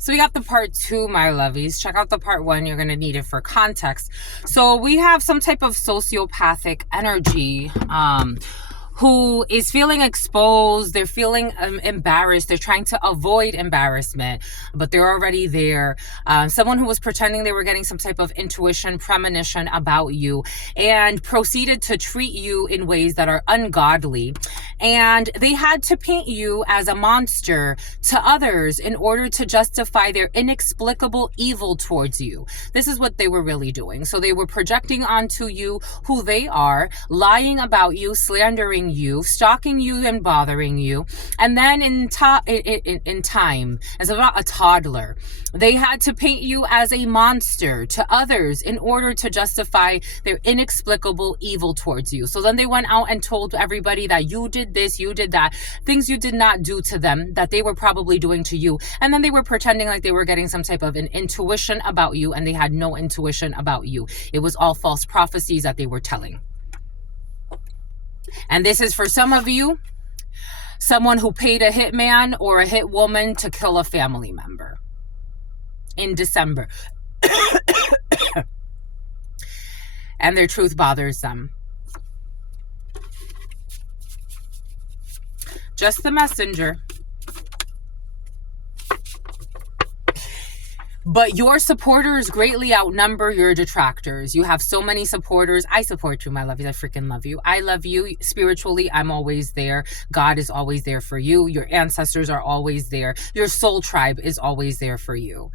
So we got the part 2, my lovies. Check out the part 1. You're going to need it for context. So we have some type of sociopathic energy who is feeling exposed. They're feeling embarrassed. They're trying to avoid embarrassment, but they're already there. Someone who was pretending they were getting some type of intuition, premonition about you, and proceeded to treat you in ways that are ungodly. And they had to paint you as a monster to others in order to justify their inexplicable evil towards you. This is what they were really doing. So they were projecting onto you who they are, lying about you, slandering you, stalking you and bothering you. And then in time, as about a toddler, they had to paint you as a monster to others in order to justify their inexplicable evil towards you. So then they went out and told everybody that you did this, you did that, things you did not do to them that they were probably doing to you. And then they were pretending like they were getting some type of an intuition about you, and they had no intuition about you. It was all false prophecies that they were telling. And this is for some of you, someone who paid a hitman or a hit woman to kill a family member in December. And their truth bothers them. Just the messenger. But your supporters greatly outnumber your detractors. You have so many supporters. I support you, my lovies. I freaking love you. I love you spiritually. I'm always there. God is always there for you. Your ancestors are always there. Your soul tribe is always there for you.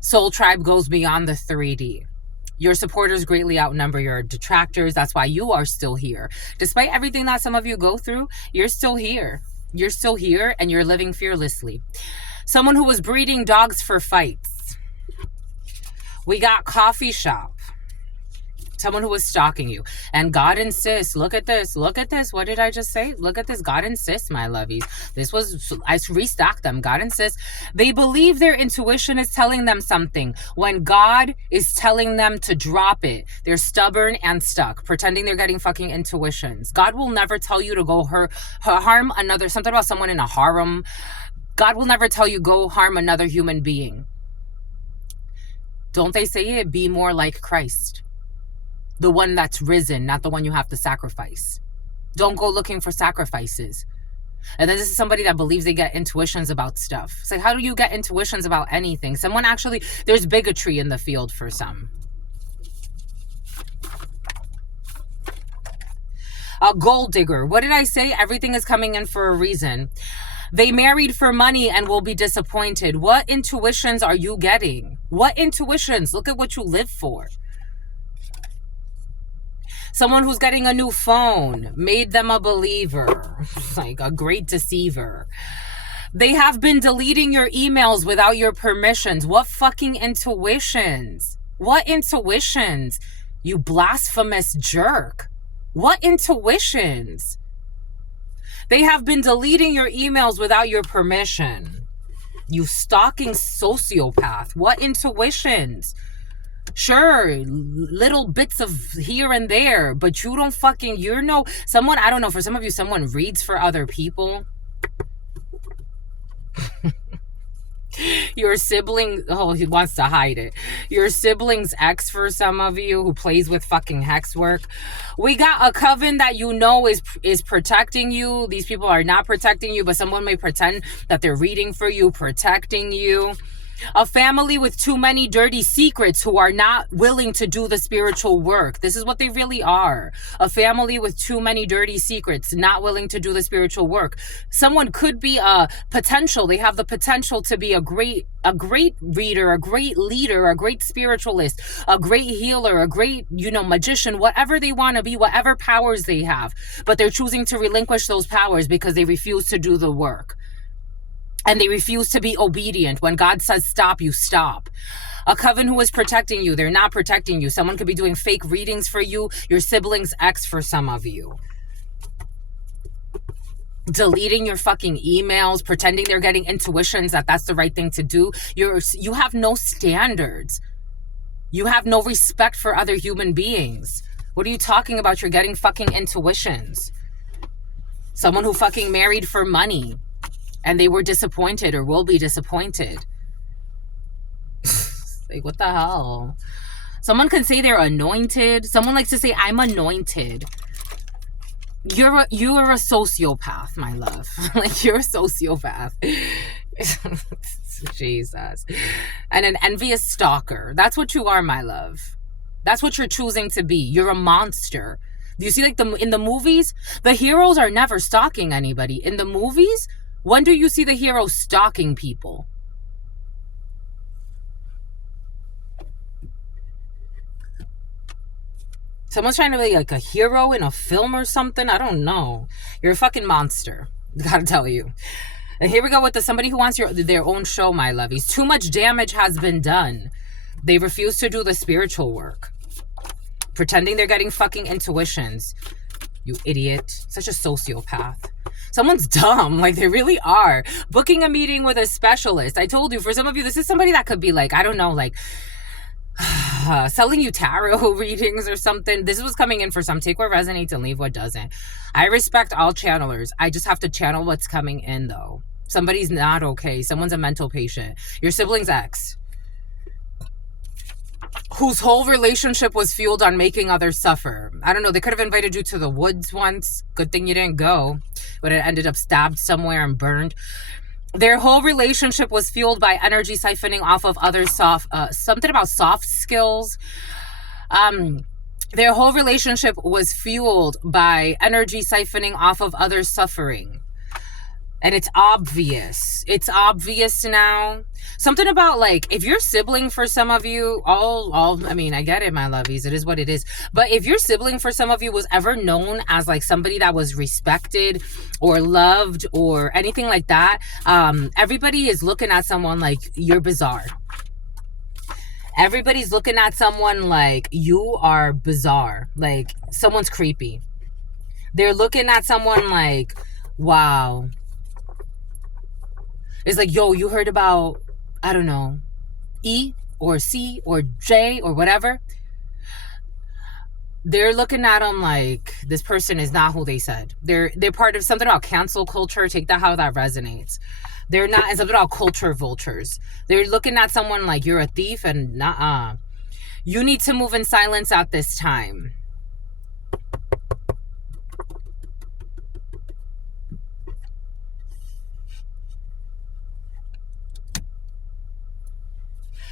Soul tribe goes beyond the 3D. Your supporters greatly outnumber your detractors. That's why you are still here. Despite everything that some of you go through, you're still here. You're still here and you're living fearlessly. Someone who was breeding dogs for fights. We got coffee shop. Someone who was stalking you. And God insists, look at this, look at this. What did I just say? Look at this. God insists, my lovies. This was, I restocked them. God insists. They believe their intuition is telling them something when God is telling them to drop it. They're stubborn and stuck, pretending they're getting fucking intuitions. God will never tell you to go harm another, something about someone in a harem. God will never tell you go harm another human being. Don't they say it? Be more like Christ. The one that's risen, not the one you have to sacrifice. Don't go looking for sacrifices. And then this is somebody that believes they get intuitions about stuff. It's like, how do you get intuitions about anything? Someone actually, there's bigotry in the field for some. A gold digger. What did I say? Everything is coming in for a reason. They married for money and will be disappointed. What intuitions are you getting? What intuitions? Look at what you live for. Someone who's getting a new phone made them a believer, like a great deceiver. They have been deleting your emails without your permissions. What fucking intuitions? What intuitions? You blasphemous jerk. What intuitions? They have been deleting your emails without your permission. You stalking sociopath. What intuitions? Sure, little bits of here and there, but you don't fucking, someone, I don't know, for some of you, someone reads for other people. Your sibling, oh, he wants to hide it. Your sibling's ex for some of you who plays with fucking hex work. We got a coven that you know is protecting you. These people are not protecting you, but someone may pretend that they're reading for you, protecting you. A family with too many dirty secrets who are not willing to do the spiritual work. This is what they really are. A family with too many dirty secrets, not willing to do the spiritual work. Someone could be a potential. They have the potential to be a great reader, a great leader, a great spiritualist, a great healer, a great, magician, whatever they want to be, whatever powers they have. But they're choosing to relinquish those powers because they refuse to do the work. And they refuse to be obedient. When God says stop, you stop. A coven who is protecting you, they're not protecting you. Someone could be doing fake readings for you. Your sibling's ex for some of you. Deleting your fucking emails, pretending they're getting intuitions that that's the right thing to do. You have no standards. You have no respect for other human beings. What are you talking about? You're getting fucking intuitions. Someone who fucking married for money. And they were disappointed or will be disappointed. Like, what the hell? Someone can say they're anointed. Someone likes to say, I'm anointed. You're a sociopath, my love. Like, you're a sociopath. Jesus. And an envious stalker. That's what you are, my love. That's what you're choosing to be. You're a monster. Do you see, like, in the movies, the heroes are never stalking anybody. In the movies, when do you see the hero stalking people? Someone's trying to be like a hero in a film or something. I don't know. You're a fucking monster. Gotta tell you. And here we go with somebody who wants their own show, my lovies. Too much damage has been done. They refuse to do the spiritual work. Pretending they're getting fucking intuitions. You idiot. Such a sociopath. Someone's dumb. Like, they really are. Booking a meeting with a specialist. I told you, for some of you, this is somebody that could be like, I don't know, like, selling you tarot readings or something. This was coming in for some. Take what resonates and leave what doesn't. I respect all channelers. I just have to channel what's coming in, though. Somebody's not okay. Someone's a mental patient. Your sibling's ex, whose whole relationship was fueled on making others suffer. I don't know. They could have invited you to the woods once. Good thing you didn't go. But it ended up stabbed somewhere and burned. Their whole relationship was fueled by energy siphoning off of others' something about soft skills. Their whole relationship was fueled by energy siphoning off of others' suffering. And it's obvious. It's obvious now. Something about, like, if your sibling, for some of you, I mean, I get it, my lovies. It is what it is. But if your sibling, for some of you, was ever known as, like, somebody that was respected or loved or anything like that, everybody is looking at someone like, you're bizarre. Everybody's looking at someone like, you are bizarre. Like, someone's creepy. They're looking at someone like, wow. It's like, yo, you heard about, I don't know, E or C or J or whatever. They're looking at them like, this person is not who they said. They're part of something about cancel culture. Take that how that resonates. They're not, it's something about culture vultures. They're looking at someone like, you're a thief and nah. You need to move in silence at this time.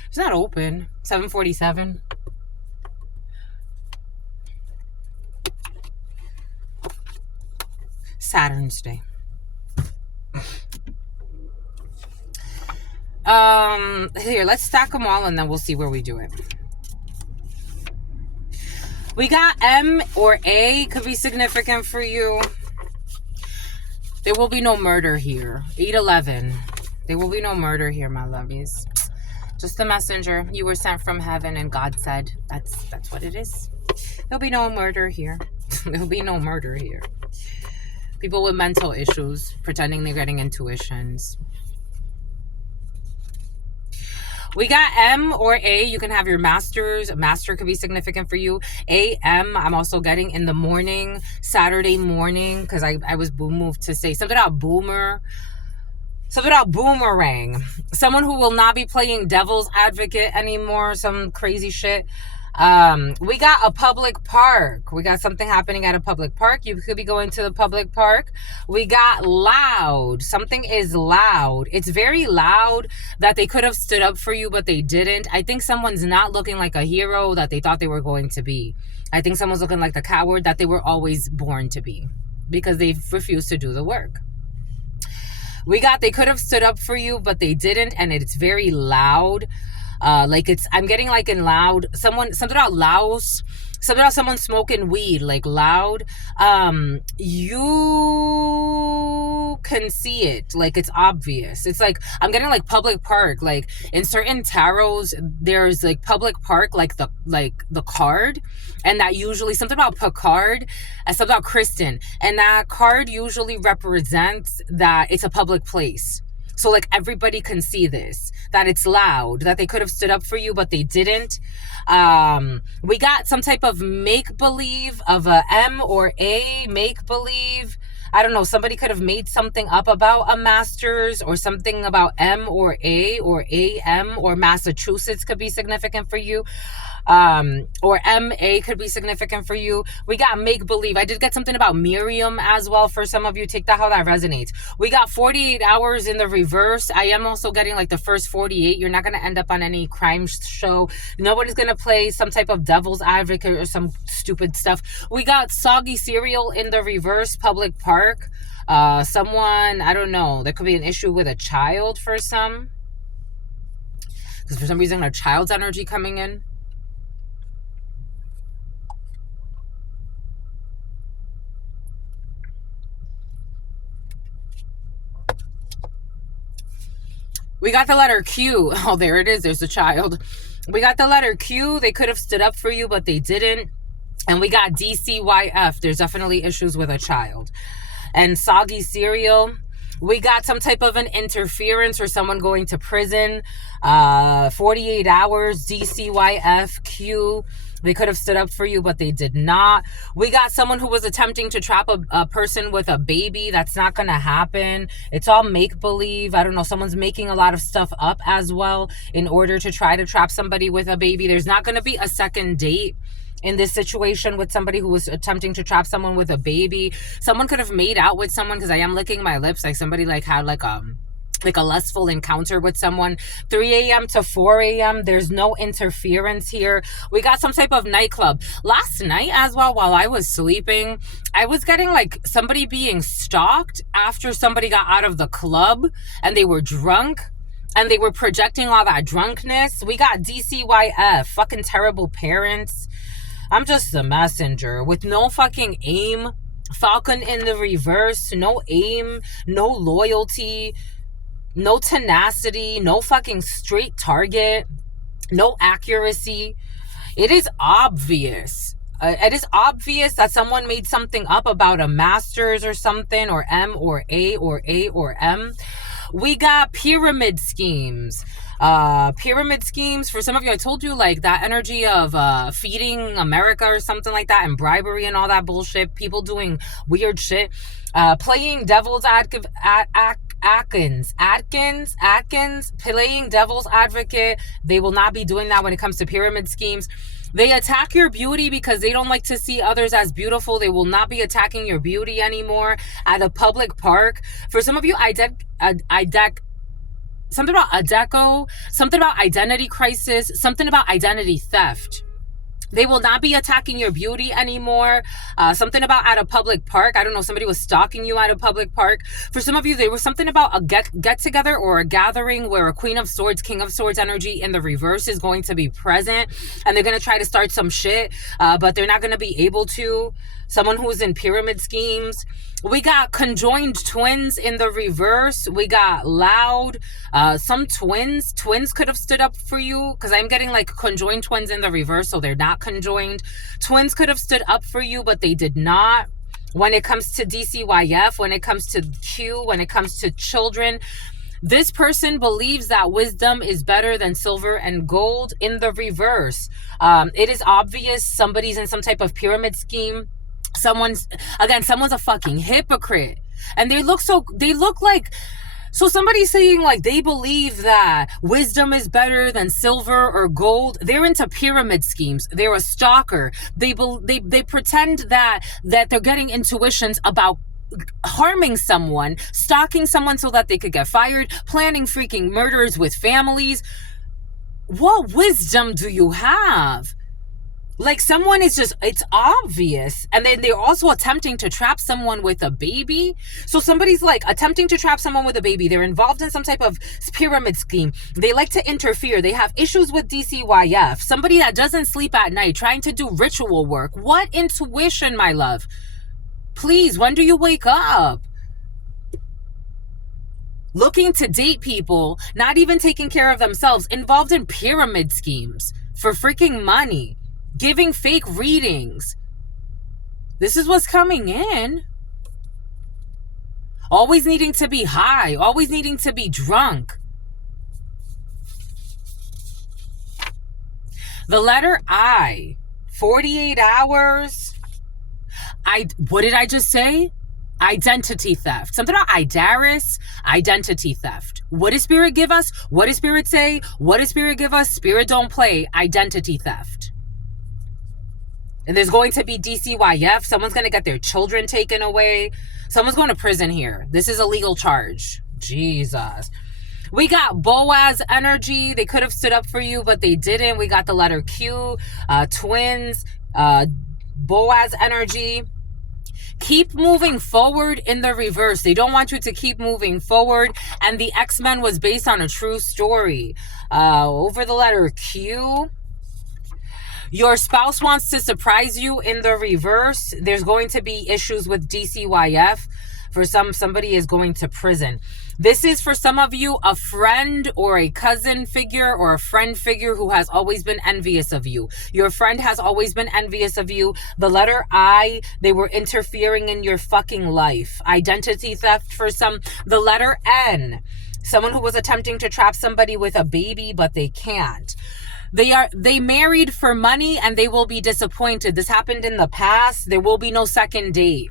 It's not open. 7:47. Saturn's Day. Here, let's stack them all and then we'll see where we do it. We got M or A. Could be significant for you. There will be no murder here. 8/11. There will be no murder here, my lovies. Just the messenger. You were sent from heaven and God said, that's what it is. There'll be no murder here. There'll be no murder here. People with mental issues pretending they're getting intuitions. We got M or A. You can have your masters. Master could be significant for you. AM, I'm also getting in the morning, Saturday morning, because I was moved to say something about boomer. Something about boomerang. Someone who will not be playing devil's advocate anymore. Some crazy shit. We got a public park. We got something happening at a public park. You could be going to the public park. We got loud. Something is loud. It's very loud that they could have stood up for you, but they didn't. I think someone's not looking like a hero that they thought they were going to be. I think someone's looking like the coward that they were always born to be because they refused to do the work. We got, they could have stood up for you, but they didn't, and it's very loud. Like it's, I'm getting like in loud, something about louse, something about someone smoking weed, like loud. You can see it, like it's obvious. It's like, I'm getting like public park, like in certain tarots, there's like public park, like the card, and that usually something about Picard and something about Kristen, and that card usually represents that it's a public place. So like everybody can see this, that it's loud, that they could have stood up for you, but they didn't. We got some type of make-believe of a M or A, make-believe. I don't know, somebody could have made something up about a master's, or something about M or A, or AM, or Massachusetts could be significant for you. Or MA could be significant for you. We got make believe. I did get something about Miriam as well for some of you. Take that how that resonates. We got 48 hours in the reverse. I am also getting like the first 48. You're not going to end up on any crime show. Nobody's going to play some type of devil's advocate or some stupid stuff. We got soggy cereal in the reverse, public park. Someone, I don't know, there could be an issue with a child for some, because for some reason a child's energy coming in. We got the letter Q. Oh, there it is. There's a child. We got the letter Q. They could have stood up for you, but they didn't. And we got DCYF. There's definitely issues with a child. And soggy cereal. We got some type of an interference or someone going to prison. 48 hours, DCYF, Q. They could have stood up for you, but they did not. We got someone who was attempting to trap a person with a baby. That's not going to happen. It's all make-believe. I don't know. Someone's making a lot of stuff up as well in order to try to trap somebody with a baby. There's not going to be a second date in this situation with somebody who was attempting to trap someone with a baby. Someone could have made out with someone, because I am licking my lips, like somebody like had like a lustful encounter with someone. 3 a.m. to 4 a.m. There's no interference here. We got some type of nightclub. Last night as well, while I was sleeping, I was getting like somebody being stalked after somebody got out of the club and they were drunk. And they were projecting all that drunkenness. We got DCYF, fucking terrible parents. I'm just the messenger with no fucking aim. Falcon in the reverse, no aim, no loyalty, no tenacity, no fucking straight target, no accuracy. It is obvious. It is obvious that someone made something up about a master's or something, or M or A or A or M. We got pyramid schemes. Pyramid schemes, for some of you, I told you, like that energy of feeding America or something like that, and bribery and all that bullshit, people doing weird shit, playing devil's Atkins, playing devil's advocate. They will not be doing that when it comes to pyramid schemes. They attack your beauty because they don't like to see others as beautiful. They will not be attacking your beauty anymore at a public park. For some of you, something about a deco, something about identity crisis, something about identity theft. They will not be attacking your beauty anymore. Something about at a public park. I don't know, somebody was stalking you at a public park. For some of you, there was something about a get together or a gathering where a Queen of Swords, King of Swords energy in the reverse is going to be present. And they're going to try to start some shit, but they're not going to be able to. Someone who's in pyramid schemes. We got conjoined twins in the reverse. We got loud. Some twins could have stood up for you, because I'm getting like conjoined twins in the reverse, so they're not conjoined. Twins could have stood up for you, but they did not. When it comes to DCYF, when it comes to Q, when it comes to children, this person believes that wisdom is better than silver and gold in the reverse. It is obvious somebody's in some type of pyramid scheme. Someone's a fucking hypocrite, and they look like, so somebody's saying like they believe that wisdom is better than silver or gold. They're into pyramid schemes. They're a stalker. They pretend that they're getting intuitions about harming someone, stalking someone so that they could get fired, planning freaking murders with families. What wisdom do you have? Like, someone is just, it's obvious. And then they're also attempting to trap someone with a baby. So somebody's like attempting to trap someone with a baby. They're involved in some type of pyramid scheme. They like to interfere. They have issues with DCYF. Somebody that doesn't sleep at night, trying to do ritual work. What intuition, my love? Please, when do you wake up? Looking to date people, not even taking care of themselves, involved in pyramid schemes for freaking money. Giving fake readings. This is what's coming in. Always needing to be high. Always needing to be drunk. The letter I. 48 hours. What did I just say? Identity theft. Something about Idaris, identity theft. What does Spirit give us? What does Spirit say? What does Spirit give us? Spirit don't play. Identity theft. And there's going to be DCYF. Someone's going to get their children taken away. Someone's going to prison here. This is a legal charge. Jesus. We got Boaz energy. They could have stood up for you, but they didn't. We got the letter Q, twins, Boaz energy. Keep moving forward in the reverse. They don't want you to keep moving forward. And the X-Men was based on a true story. Over the letter Q. Your spouse wants to surprise you in the reverse. There's going to be issues with DCYF. For somebody is going to prison. This is for some of you, a friend or a cousin figure or a friend figure who has always been envious of you. Your friend has always been envious of you. The letter I, they were interfering in your fucking life. Identity theft for some. The letter N, someone who was attempting to trap somebody with a baby, but they can't. They married for money and they will be disappointed. This happened in the past. There will be no second date.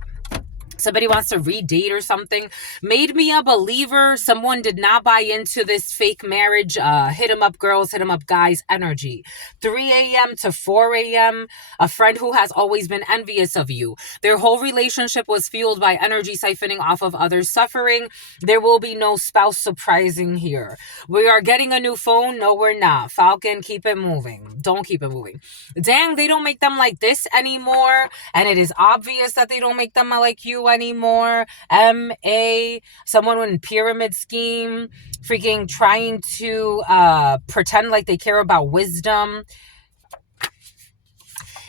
Somebody wants to redate or something. Made me a believer. Someone did not buy into this fake marriage. Hit 'em up girls, hit 'em up guys energy. 3 a.m. to 4 a.m. A friend who has always been envious of you. Their whole relationship was fueled by energy siphoning off of others' suffering. There will be no spouse surprising here. We are getting a new phone. No, we're not. Falcon, keep it moving. Don't keep it moving. Dang, they don't make them like this anymore. And it is obvious that they don't make them like you anymore. MA, someone in pyramid scheme, freaking trying to pretend like they care about wisdom.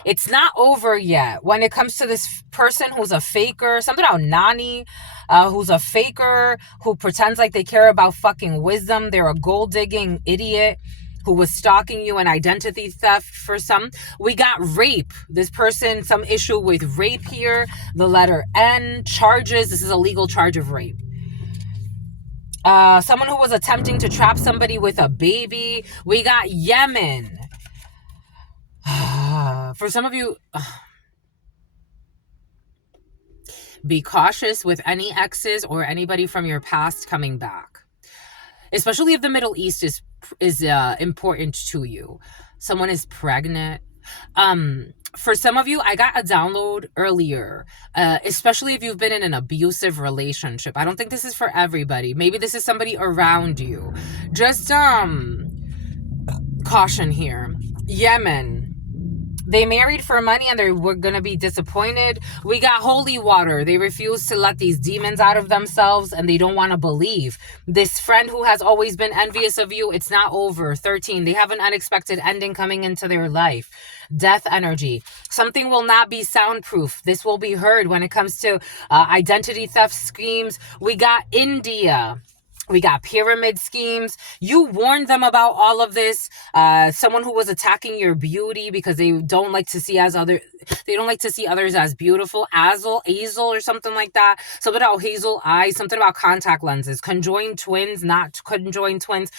It's not over yet. When it comes to this person who's a faker, something about Nani, who's a faker, who pretends like they care about fucking wisdom. They're a gold digging idiot who was stalking you, and identity theft for some. We got rape. This person, some issue with rape here. The letter N, charges. This is a legal charge of rape. Someone who was attempting to trap somebody with a baby. We got Yemen. For some of you, be cautious with any exes or anybody from your past coming back. Especially if the Middle East is important to you. Someone is pregnant. For some of you, I got a download earlier, especially if you've been in an abusive relationship. I don't think this is for everybody. Maybe this is somebody around you. Just caution here. Yemen. They married for money and they were going to be disappointed. We got holy water. They refuse to let these demons out of themselves and they don't want to believe. This friend who has always been envious of you, it's not over. 13. They have an unexpected ending coming into their life. Death energy. Something will not be soundproof. This will be heard when it comes to identity theft schemes. We got India. We got pyramid schemes. You warned them about all of this. Someone who was attacking your beauty because they don't like to see others as beautiful. Hazel or something like that. Something about hazel eyes. Something about contact lenses. Conjoined twins, not conjoined twins.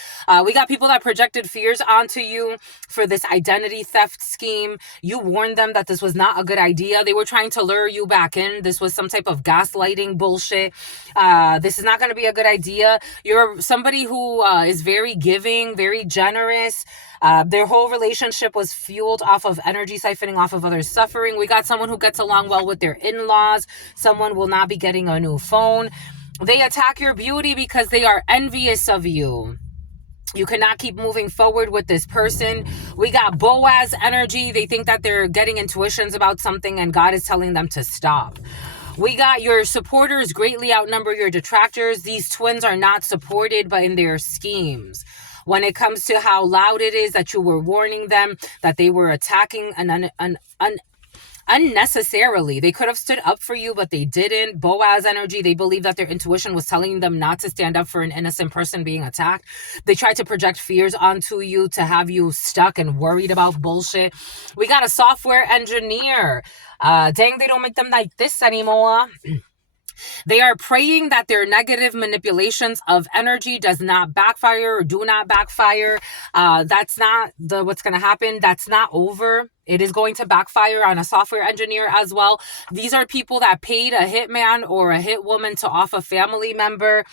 We got people that projected fears onto you for this identity theft scheme. You warned them that this was not a good idea. They were trying to lure you back in. This was some type of gaslighting bullshit. This is not going to be a good idea. You're somebody who is very giving, very generous. Their whole relationship was fueled off of energy siphoning off of others' suffering. We got someone who gets along well with their in-laws. Someone will not be getting a new phone. They attack your beauty because they are envious of you. You cannot keep moving forward with this person. We got Boaz energy. They think that they're getting intuitions about something and God is telling them to stop. We got your supporters greatly outnumber your detractors. These twins are not supported, but in their schemes. When it comes to how loud it is that you were warning them, that they were attacking unnecessarily. They could have stood up for you, but they didn't. Boaz energy, they believe that their intuition was telling them not to stand up for an innocent person being attacked. They tried to project fears onto you to have you stuck and worried about bullshit. We got a software engineer. Dang, they don't make them like this anymore. They are praying that their negative manipulations of energy does not backfire or do not backfire. That's not what's going to happen. That's not over. It is going to backfire on a software engineer as well. These are people that paid a hitman or a hit woman to off a family member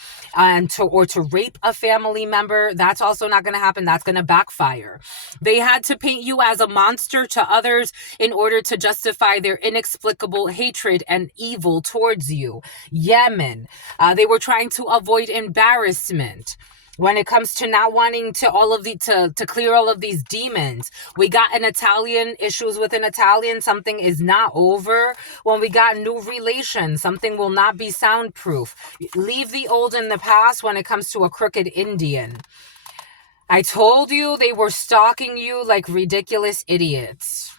or to rape a family member. That's also not going to happen. That's going to backfire. They had to paint you as a monster to others in order to justify their inexplicable hatred and evil towards you. Yemen. They were trying to avoid embarrassment when it comes to not wanting to clear all of these demons. We got an Italian, issues with an Italian, something is not over. When we got new relations, something will not be soundproof. Leave the old in the past when it comes to a crooked Indian. I told you they were stalking you like ridiculous idiots.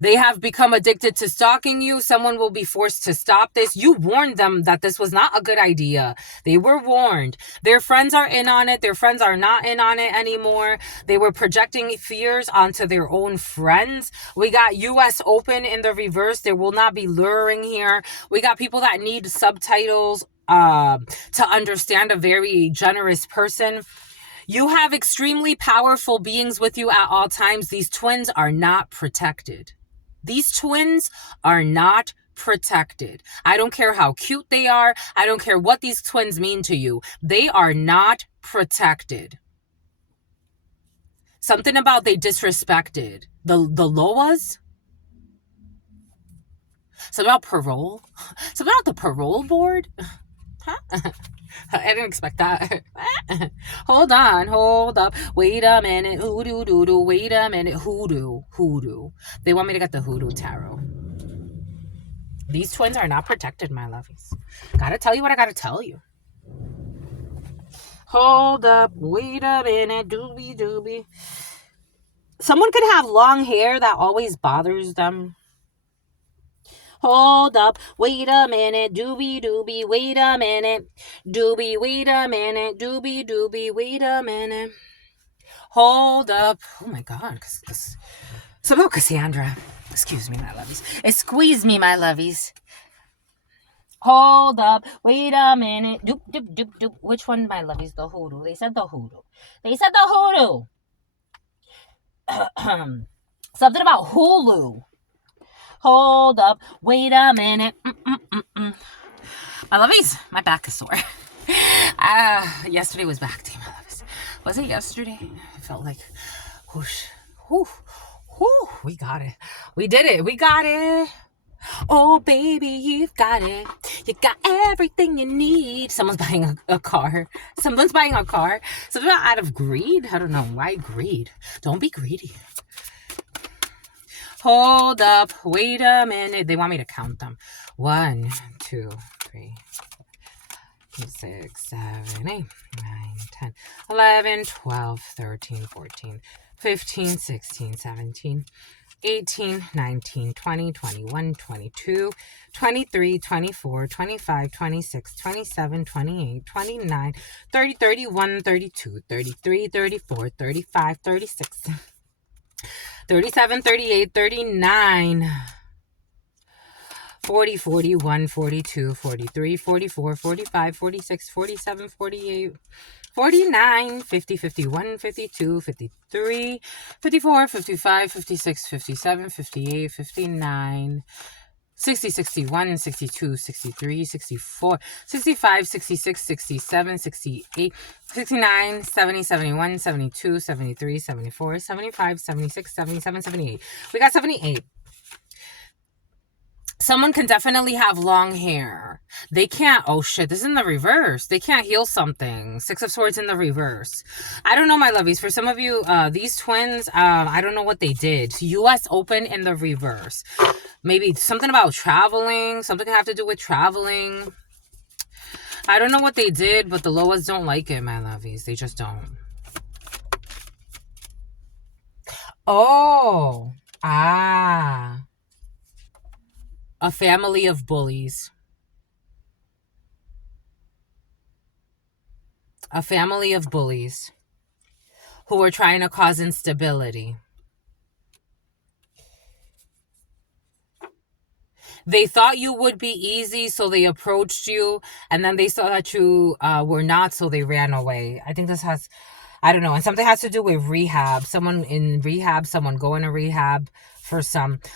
They have become addicted to stalking you. Someone will be forced to stop this. You warned them that this was not a good idea. They were warned. Their friends are in on it. Their friends are not in on it anymore. They were projecting fears onto their own friends. We got US Open in the reverse. There will not be luring here. We got people that need subtitles to understand a very generous person. You have extremely powerful beings with you at all times. These twins are not protected. These twins are not protected. I don't care how cute they are. I don't care what these twins mean to you. They are not protected. Something about they disrespected. The Loas? Something about parole? Something about the parole board? Huh? I didn't expect that. Hold up. Wait a minute. Hoodoo. Wait a minute. Hoodoo. They want me to get the hoodoo tarot. These twins are not protected, my lovies. Gotta tell you what I gotta tell you. Hold up. Wait a minute. Doobie. Someone could have long hair that always bothers them. Hold up, wait a minute, doobie, wait a minute. Doobie, wait a minute, doobie, wait a minute. Hold up. Oh my God. Somehow Cassandra. Excuse me, my lovies. Squeeze me, my lovies. Hold up, wait a minute. Doop. Which one, my lovies? The hoodoo. They said the hoodoo. Something about Hulu. Hold up, wait a minute. My lovies, my back is sore. Yesterday was back day, my lovies. Was it yesterday? It felt like, whoosh, we got it. We did it. We got it. Oh, baby, you've got it. You got everything you need. Someone's buying a car. Something out of greed. I don't know. Why greed? Don't be greedy. Hold up. Wait a minute. They want me to count them. 1, 2, 3, 4, 5, 6, 7, 8, 9, 10, 11, 12, 13, 14, 15, 16, 17, 18, 19, 20, 21, 22, 23, 24, 25, 26, 27, 28, 29, 30, 31, 32, 33, 34, 35, 36, 37, 38, 39, 40, 41, 42, 43, 44, 45, 46, 47, 48, 49, 50, 51, 52, 53, 54, 55, 56, 57, 58, 59, 60, 61, 62, 63, 64, 65, 66, 67, 68, 69, 70, 71, 72, 73, 74, 75, 76, 77, 78. We got 78. Someone can definitely have long hair. They can't, oh shit, this is in the reverse. They can't heal something. 6 of Swords in the reverse. I don't know, my lovies. For some of you, these twins, I don't know what they did. US Open in the reverse. Maybe something about traveling. Something have to do with traveling. I don't know what they did, but the Loas don't like it, my lovies. They just don't. Oh. A family of bullies. A family of bullies who were trying to cause instability. They thought you would be easy, so they approached you, and then they saw that you were not, so they ran away. I think this has... I don't know. And something has to do with rehab. Someone in rehab, someone going to rehab for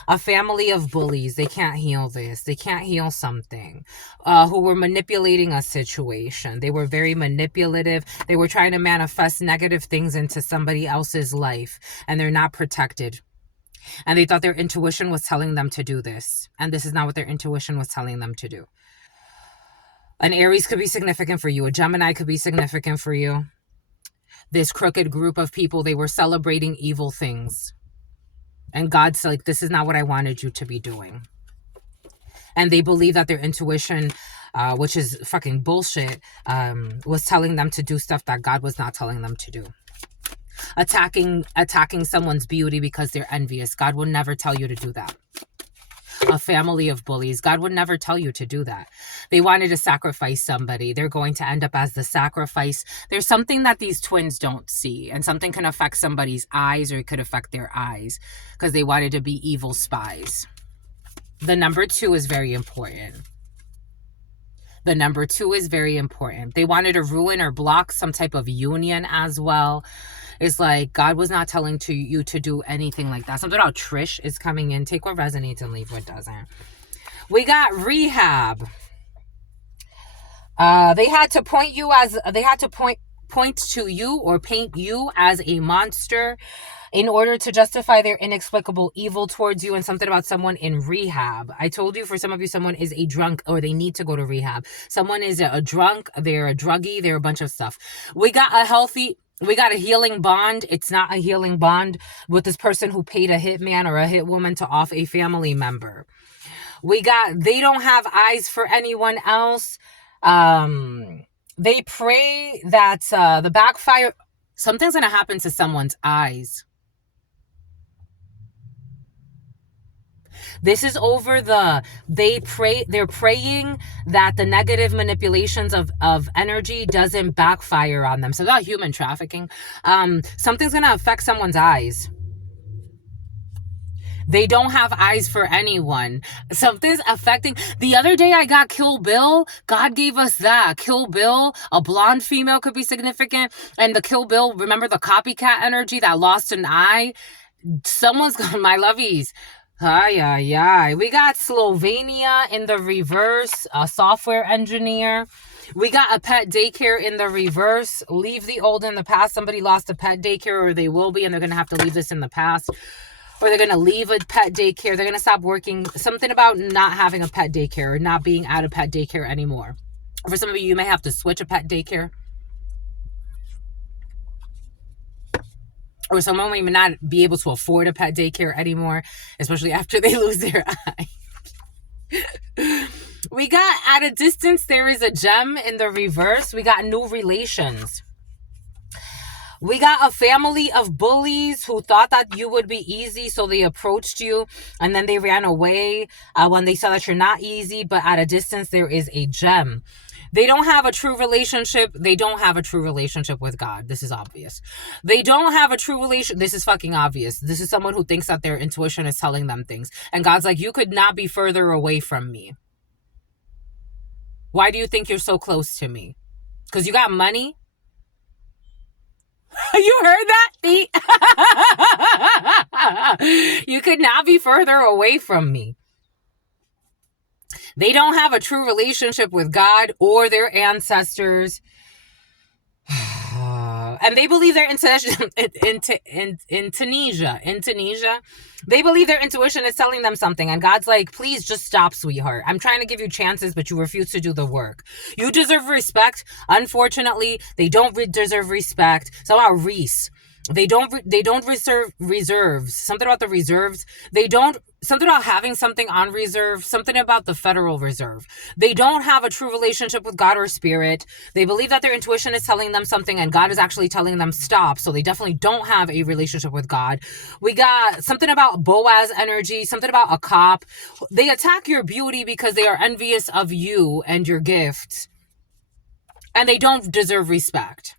a family of bullies. They can't heal this. They can't heal something. Who were manipulating a situation. They were very manipulative. They were trying to manifest negative things into somebody else's life. And they're not protected. And they thought their intuition was telling them to do this. And this is not what their intuition was telling them to do. An Aries could be significant for you. A Gemini could be significant for you. This crooked group of people, they were celebrating evil things. And God's like, this is not what I wanted you to be doing. And they believe that their intuition, which is fucking bullshit, was telling them to do stuff that God was not telling them to do. Attacking someone's beauty because they're envious. God will never tell you to do that. A family of bullies. God would never tell you to do that. They wanted to sacrifice somebody. They're going to end up as the sacrifice. There's something that these twins don't see, and something can affect somebody's eyes, or it could affect their eyes because they wanted to be evil spies. The number 2 is very important. The number 2 is very important. They wanted to ruin or block some type of union as well. It's like God was not telling you to do anything like that. Something about Trish is coming in. Take what resonates and leave what doesn't. We got rehab. They had to point to you or paint you as a monster in order to justify their inexplicable evil towards you, and something about someone in rehab. I told you, for some of you, someone is a drunk, or they need to go to rehab. Someone is a drunk, they're a druggie, they're a bunch of stuff. We got a healing bond. It's not a healing bond with this person who paid a hitman or a hitwoman to off a family member. They don't have eyes for anyone else. They pray that the backfire, something's going to happen to someone's eyes. This is over they're praying that the negative manipulations of energy doesn't backfire on them. So not human trafficking. Something's going to affect someone's eyes. They don't have eyes for anyone. Something's affecting. The other day I got Kill Bill. God gave us that. Kill Bill, a blonde female could be significant. And the Kill Bill, remember the copycat energy that lost an eye? Someone's got my lovies. We got Slovenia in the reverse, a software engineer. We got a pet daycare in the reverse. Leave the old in the past. Somebody lost a pet daycare, or they will be, and they're going to have to leave this in the past. Or they're going to leave a pet daycare. They're going to stop working. Something about not having a pet daycare or not being at a pet daycare anymore. For some of you, you may have to switch a pet daycare. Or someone may not be able to afford a pet daycare anymore, especially after they lose their eye. We got at a distance, there is a gem in the reverse. We got new relations. We got a family of bullies who thought that you would be easy, so they approached you, and then they ran away when they saw that you're not easy, but at a distance, there is a gem. They don't have a true relationship. They don't have a true relationship with God. This is obvious. They don't have a true relation. This is fucking obvious. This is someone who thinks that their intuition is telling them things. And God's like, you could not be further away from me. Why do you think you're so close to me? Because you got money? You heard that, Pete? You could not be further away from me. They don't have a true relationship with God or their ancestors. And they believe their intuition in Tunisia. They believe their intuition is telling them something. And God's like, please just stop, sweetheart. I'm trying to give you chances, but you refuse to do the work. You deserve respect. Unfortunately, they don't deserve respect. Somehow Reese. They don't reserve reserves. Something about the reserves. Something about having something on reserve. Something about the Federal Reserve. They don't have a true relationship with God or spirit. They believe that their intuition is telling them something and God is actually telling them stop. So they definitely don't have a relationship with God. We got something about Boaz energy. Something about a cop. They attack your beauty because they are envious of you and your gifts. And they don't deserve respect.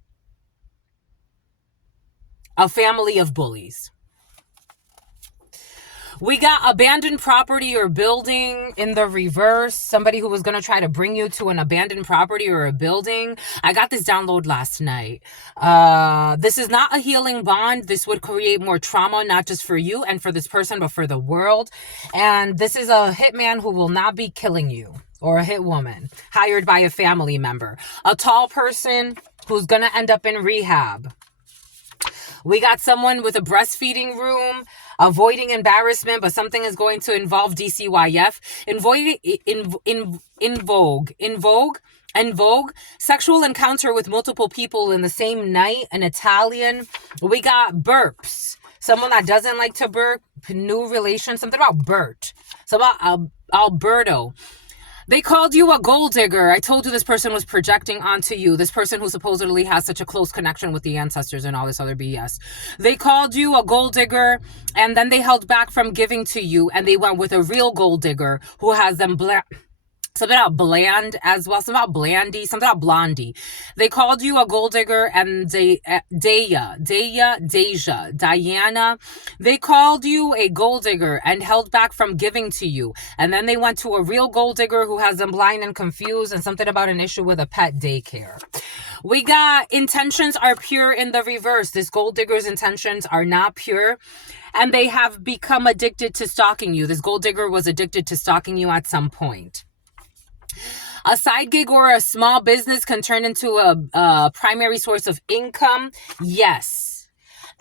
A family of bullies. We got abandoned property or building in the reverse. Somebody who was going to try to bring you to an abandoned property or a building. I got this download last night. This is not a healing bond. This would create more trauma, not just for you and for this person, but for the world. And this is a hitman who will not be killing you, or a hit woman hired by a family member. A tall person who's going to end up in rehab. We got someone with a breastfeeding room, avoiding embarrassment, but something is going to involve DCYF. In vogue, sexual encounter with multiple people in the same night, an Italian. We got burps. Someone that doesn't like to burp, new relation, something about Bert. Something about Alberto. They called you a gold digger. I told you this person was projecting onto you. This person who supposedly has such a close connection with the ancestors and all this other BS. They called you a gold digger, and then they held back from giving to you, and they went with a real gold digger who has them something about bland as well, something about blandy, something about blondie. They called you a gold digger, and Diana. They called you a gold digger and held back from giving to you. And then they went to a real gold digger who has them blind and confused, and something about an issue with a pet daycare. We got intentions are pure in the reverse. This gold digger's intentions are not pure, and they have become addicted to stalking you. This gold digger was addicted to stalking you at some point. A side gig or a small business can turn into a primary source of income. Yes.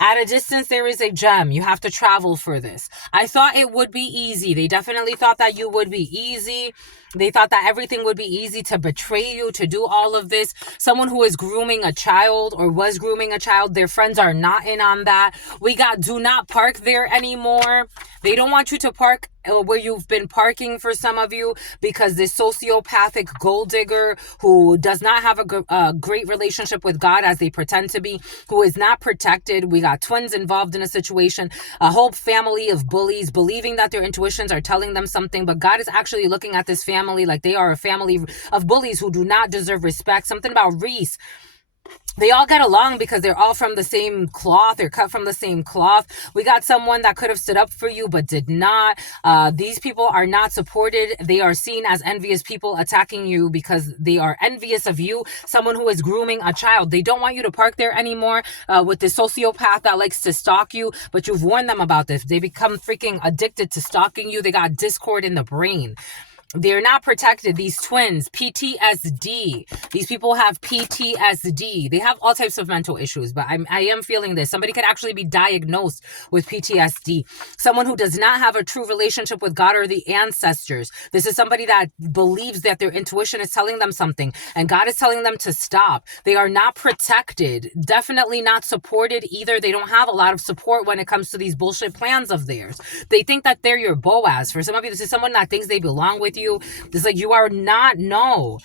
At a distance, there is a gem. You have to travel for this. I thought it would be easy. They definitely thought that you would be easy. They thought that everything would be easy to betray you, to do all of this. Someone who is grooming a child or was grooming a child, their friends are not in on that. We got do not park there anymore. They don't want you to park where you've been parking for some of you, because this sociopathic gold digger who does not have a great relationship with God as they pretend to be, who is not protected. We got twins involved in a situation, a whole family of bullies believing that their intuitions are telling them something, but God is actually looking at this family like they are a family of bullies who do not deserve respect. Something about Reese. They all get along because they're all from the same cloth. They're cut from the same cloth. We got someone that could have stood up for you but did not. These people are not supported. They are seen as envious people attacking you because they are envious of you. Someone who is grooming a child. They don't want you to park there anymore with this sociopath that likes to stalk you, but you've warned them about this. They become freaking addicted to stalking you. They got discord in the brain. They're not protected. These twins, PTSD. These people have PTSD. They have all types of mental issues, but I am feeling this. Somebody could actually be diagnosed with PTSD. Someone who does not have a true relationship with God or the ancestors. This is somebody that believes that their intuition is telling them something, and God is telling them to stop. They are not protected. Definitely not supported either. They don't have a lot of support when it comes to these bullshit plans of theirs. They think that they're your Boaz. For some of you, this is someone that thinks they belong with you. It's like you are not. No.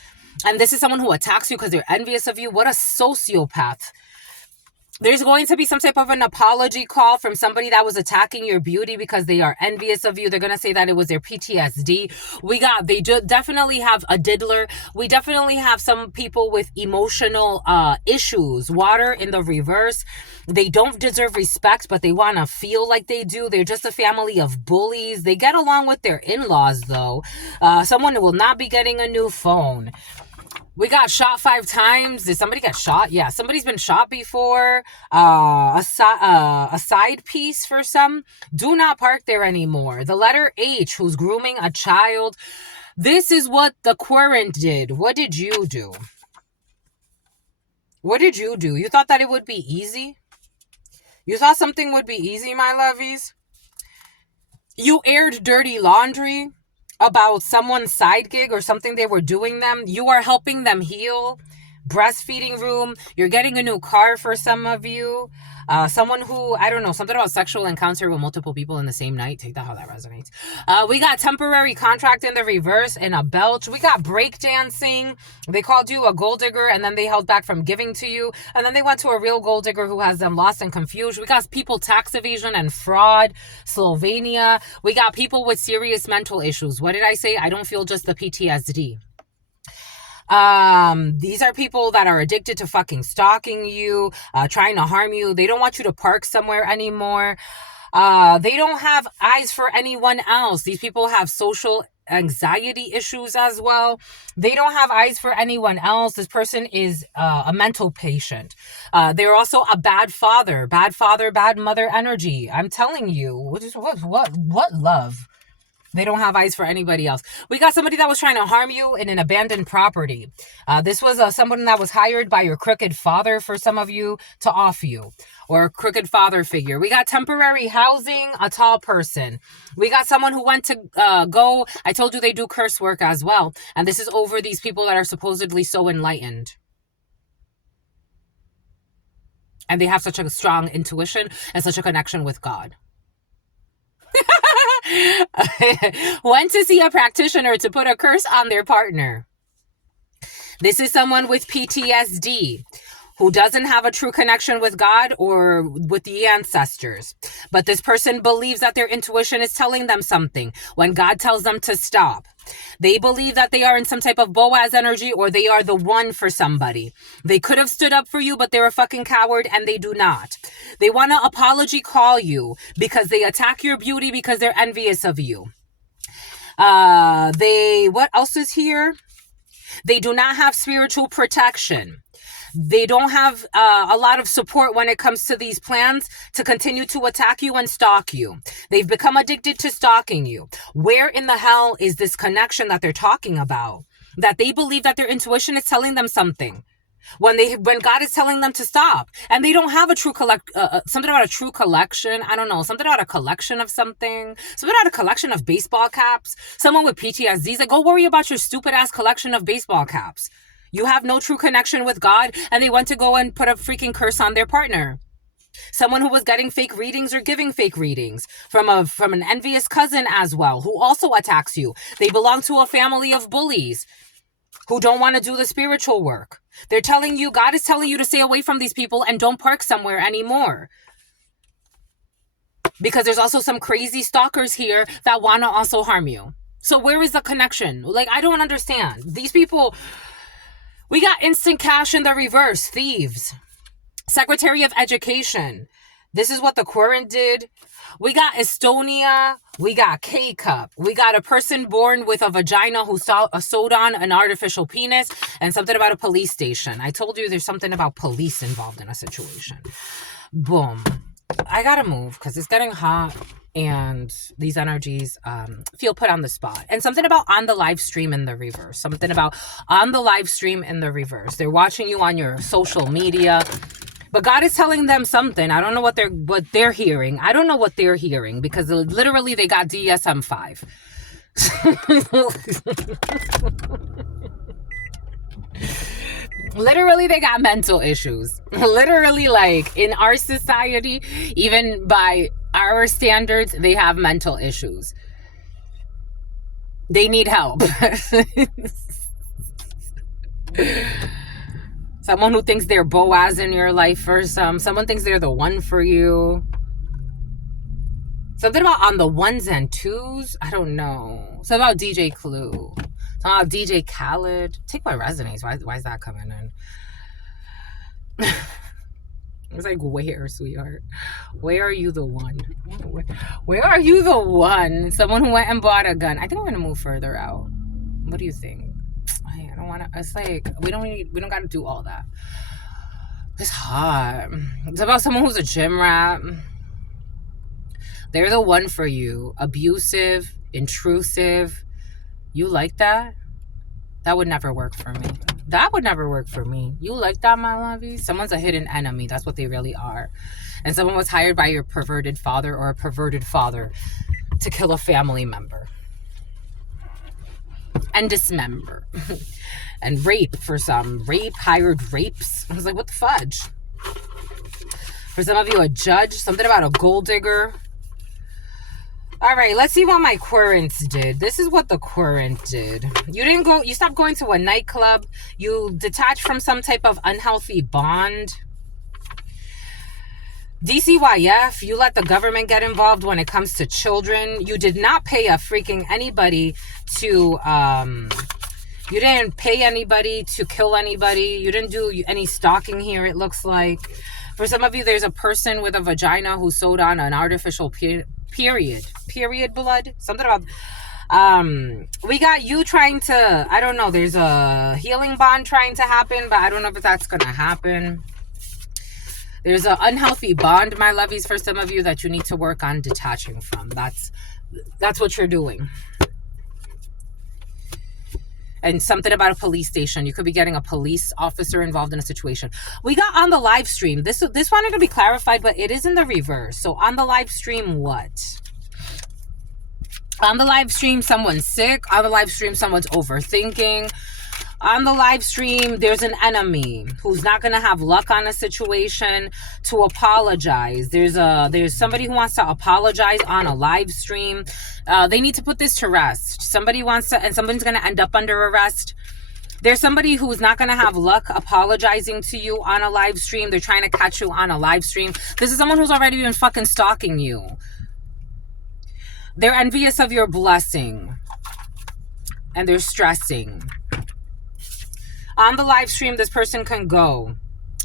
And this is someone who attacks you because they're envious of you. What a sociopath. There's going to be some type of an apology call from somebody that was attacking your beauty because they are envious of you. They're going to say that it was their PTSD. They definitely have a diddler. We definitely have some people with emotional issues. Water in the reverse. They don't deserve respect, but they want to feel like they do. They're just a family of bullies. They get along with their in-laws, though. Someone will not be getting a new phone. We got shot 5 times. Did somebody get shot? Yeah, somebody's been shot before. A side piece for some. Do not park there anymore. The letter H, who's grooming a child. This is what the Querent did. What did you do? What did you do? You thought that it would be easy? You thought something would be easy, my lovies? You aired dirty laundry about someone's side gig or something they were doing them. You are helping them heal. Breastfeeding room. You're getting a new car for some of you. Someone who, I don't know, something about sexual encounter with multiple people in the same night. Take that how that resonates. We got temporary contract in the reverse and a belch. We got breakdancing. They called you a gold digger and then they held back from giving to you. And then they went to a real gold digger who has them lost and confused. We got people tax evasion and fraud. Slovenia. We got people with serious mental issues. What did I say? I don't feel just the PTSD. These are people that are addicted to fucking stalking you, trying to harm you. They don't want you to park somewhere anymore. They don't have eyes for anyone else. These people have social anxiety issues as well. They don't have eyes for anyone else. This person is a mental patient. They're also a bad father, bad mother energy. I'm telling you, what love? They don't have eyes for anybody else. We got somebody that was trying to harm you in an abandoned property. This was someone that was hired by your crooked father for some of you to off you, or a crooked father figure. We got temporary housing, a tall person. We got someone who went to go. I told you they do curse work as well. And this is over these people that are supposedly so enlightened. And they have such a strong intuition and such a connection with God. Went to see a practitioner to put a curse on their partner. This is someone with PTSD who doesn't have a true connection with God or with the ancestors. But this person believes that their intuition is telling them something when God tells them to stop. They believe that they are in some type of Boaz energy, or they are the one for somebody. They could have stood up for you, but they're a fucking coward and they do not. They want to apology call you because they attack your beauty because they're envious of you. What else is here? They do not have spiritual protection. They don't have a lot of support when it comes to these plans to continue to attack you and stalk you. They've become addicted to stalking you. Where in the hell is this connection that they're talking about? That they believe that their intuition is telling them something when God is telling them to stop, and they don't have a true something about a true collection. I don't know, something about a collection of something about a collection of baseball caps. Someone with PTSD is like, go worry about your stupid ass collection of baseball caps. You have no true connection with God, and they went to go and put a freaking curse on their partner. Someone who was getting fake readings or giving fake readings from an envious cousin as well, who also attacks you. They belong to a family of bullies who don't want to do the spiritual work. They're telling you, God is telling you to stay away from these people and don't park somewhere anymore. Because there's also some crazy stalkers here that want to also harm you. So where is the connection? Like, I don't understand. These people... We got instant cash in the reverse, thieves. Secretary of Education. This is what the current did. We got Estonia. We got K-Cup. We got a person born with a vagina who sewed on an artificial penis, and something about a police station. I told you there's something about police involved in a situation. Boom. I gotta move because it's getting hot. And these energies feel put on the spot. And something about on the live stream in the reverse. Something about on the live stream in the reverse. They're watching you on your social media. But God is telling them something. I don't know what they're hearing. I don't know what they're hearing. Because literally they got DSM-5. Literally, they got mental issues. Literally, like, in our society, even by our standards, they have mental issues. They need help. Someone who thinks they're Boaz in your life for someone thinks they're the one for you. Something about on the ones and twos. I don't know. Something about DJ Clue. Something about DJ Khaled. Take my resonates. Why is that coming in? It's like, where, sweetheart? Where are you the one? Where are you the one? Someone who went and bought a gun. I think I'm gonna move further out. What do you think? I don't wanna. It's like we don't gotta do all that. It's hot. It's about someone who's a gym rat. They're the one for you. Abusive, intrusive. You like that? That would never work for me. That would never work for me. You like that, my lovey? Someone's a hidden enemy. That's what they really are. And someone was hired by your perverted father or a perverted father to kill a family member. And dismember. And rape for some. Hired rapes. I was like, what the fudge? For some of you, a judge. Something about a gold digger. All right, let's see what my querents did. This is what the querent did. You stopped going to a nightclub. You detached from some type of unhealthy bond. DCYF, you let the government get involved when it comes to children. You did not pay a freaking anybody to, you didn't pay anybody to kill anybody. You didn't do any stalking here, it looks like. For some of you, there's a person with a vagina who sewed on an artificial period blood. Something about we got you trying to, I don't know, there's a healing bond trying to happen, but I don't know if that's gonna happen. There's an unhealthy bond, my lovies, for some of you that you need to work on detaching from. That's what you're doing. And something about a police station. You could be getting a police officer involved in a situation. We got on the live stream. This wanted to be clarified, but it is in the reverse. So on the live stream, what? On the live stream, someone's sick. On the live stream, someone's overthinking. On the live stream, there's an enemy who's not going to have luck on a situation to apologize. There's somebody who wants to apologize on a live stream. They need to put this to rest. Somebody wants to, and somebody's going to end up under arrest. There's somebody who's not going to have luck apologizing to you on a live stream. They're trying to catch you on a live stream. This is someone who's already been fucking stalking you. They're envious of your blessing. And they're stressing. On the live stream, this person can go.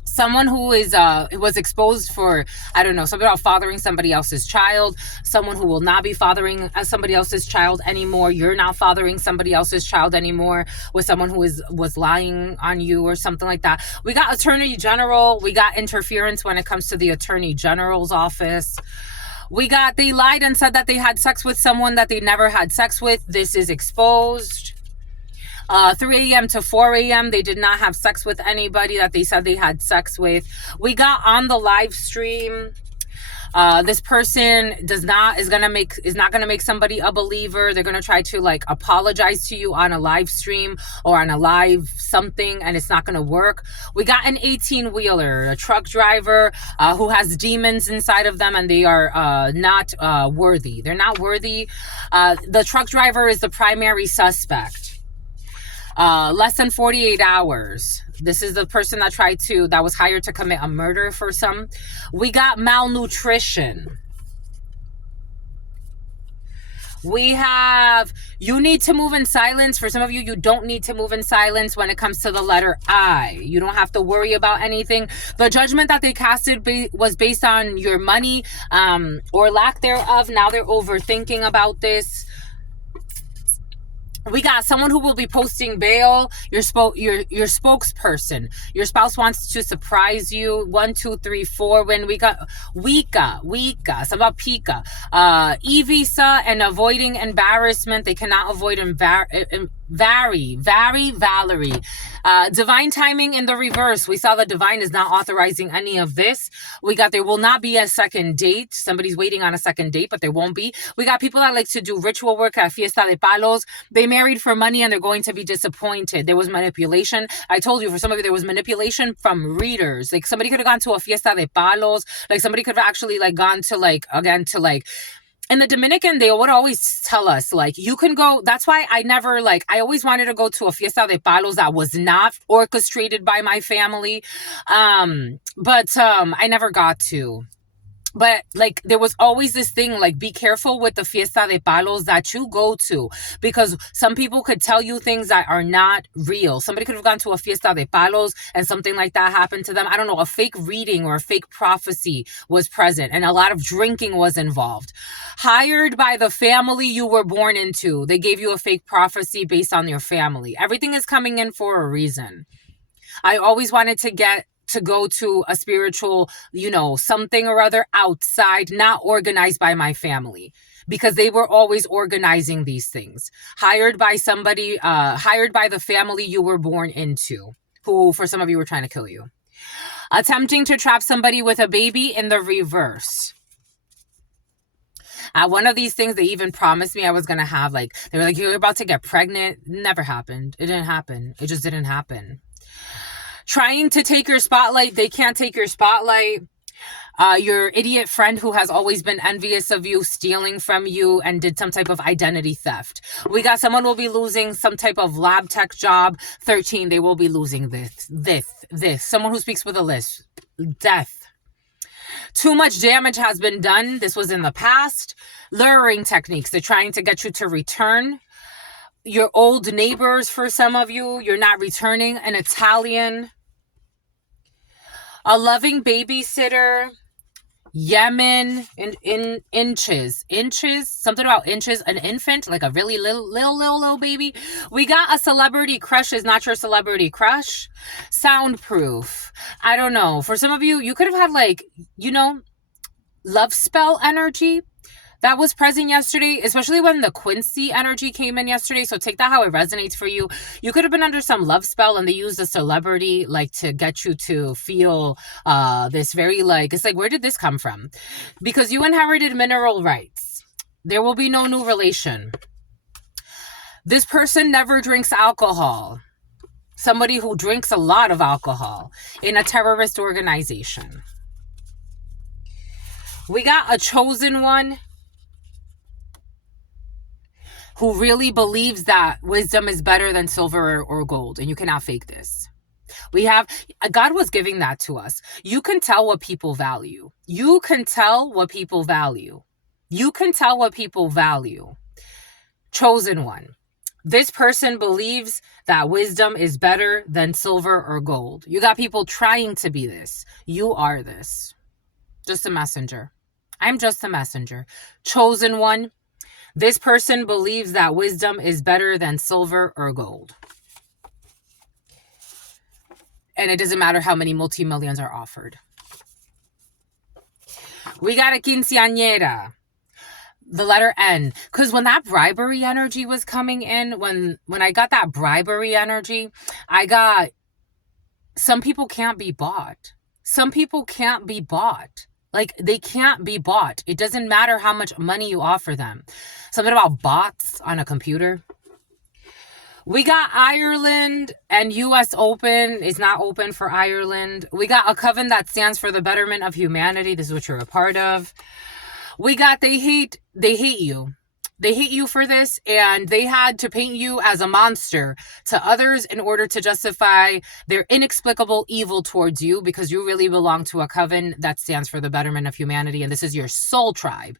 Someone who was exposed for, I don't know, something about fathering somebody else's child. Someone who will not be fathering somebody else's child anymore. You're not fathering somebody else's child anymore with someone who was lying on you or something like that. We got Attorney General. We got interference when it comes to the Attorney General's office. We got, they lied and said that they had sex with someone that they never had sex with. This is exposed. 3 a.m. to 4 a.m. they did not have sex with anybody that they said they had sex with. We got on the live stream. This person is not gonna make somebody a believer. They're gonna try to like apologize to you on a live stream or on a live something, and it's not gonna work. We got an 18-wheeler, a truck driver who has demons inside of them, and they are not worthy. They're not worthy. The truck driver is the primary suspect. Less than 48 hours. This is the person that was hired to commit a murder for some. We got malnutrition. We have, you need to move in silence. For some of you, you don't need to move in silence when it comes to the letter I. You don't have to worry about anything. The judgment that they casted was based on your money or lack thereof. Now they're overthinking about this. We got someone who will be posting bail, your spokesperson. Your spouse wants to surprise you. 1, 2, 3, 4. When we got Wika, some about Pika. E-visa and avoiding embarrassment. They cannot avoid Valerie. Divine timing in the reverse. We saw the divine is not authorizing any of this. We got there will not be a second date. Somebody's waiting on a second date, but there won't be. We got people that like to do ritual work at Fiesta de Palos. They married for money and they're going to be disappointed. There was manipulation. I told you, for some of you, there was manipulation from readers. Like somebody could have gone to a Fiesta de Palos. Like somebody could have actually like gone to like, again, to like, in the Dominican, they would always tell us, like, you can go. That's why I never, like, I always wanted to go to a Fiesta de Palos that was not orchestrated by my family. But I never got to. But, like, there was always this thing, like, be careful with the Fiesta de Palos that you go to. Because some people could tell you things that are not real. Somebody could have gone to a Fiesta de Palos and something like that happened to them. I don't know, a fake reading or a fake prophecy was present. And a lot of drinking was involved. Hired by the family you were born into. They gave you a fake prophecy based on your family. Everything is coming in for a reason. I always wanted to go to a spiritual, something or other outside, not organized by my family, because they were always organizing these things. Hired by somebody, hired by the family you were born into, who for some of you were trying to kill you. Attempting to trap somebody with a baby in the reverse. One of these things they even promised me I was going to have, like, they were like, you're about to get pregnant. Never happened. It didn't happen. It just didn't happen. Trying to take your spotlight. They can't take your spotlight. Your idiot friend who has always been envious of you, stealing from you and did some type of identity theft. We got someone will be losing some type of lab tech job. 13, they will be losing this. Someone who speaks with a lisp. Death. Too much damage has been done. This was in the past. Luring techniques. They're trying to get you to return. Your old neighbors, for some of you, you're not returning. An Italian. A loving babysitter. Yemen in inches, something about inches, an infant, like a really little baby. We got a celebrity crush is not your celebrity crush. Soundproof. I don't know. For some of you, you could have had like, love spell energy that was present yesterday, especially when the Quincy energy came in yesterday. So take that how it resonates for you. You could have been under some love spell and they used a celebrity like to get you to feel this very like, it's like, where did this come from? Because you inherited mineral rights. There will be no new relation. This person never drinks alcohol. Somebody who drinks a lot of alcohol in a terrorist organization. We got a chosen one who really believes that wisdom is better than silver or gold, and you cannot fake this. God was giving that to us. You can tell what people value. You can tell what people value. You can tell what people value. Chosen one. This person believes that wisdom is better than silver or gold. You got people trying to be this. You are this. Just a messenger. I'm just a messenger. Chosen one. This person believes that wisdom is better than silver or gold. And it doesn't matter how many multi-millions are offered. We got a quinceañera. The letter N. Because when that bribery energy was coming in, when I got that bribery energy, I got, some people can't be bought. Some people can't be bought. Like, they can't be bought. It doesn't matter how much money you offer them. Something about bots on a computer. We got Ireland and U.S. Open is not open for Ireland. We got a coven that stands for the betterment of humanity. This is what you're a part of. We got they hate you. They hate you for this, and they had to paint you as a monster to others in order to justify their inexplicable evil towards you, because you really belong to a coven that stands for the betterment of humanity, and this is your soul tribe.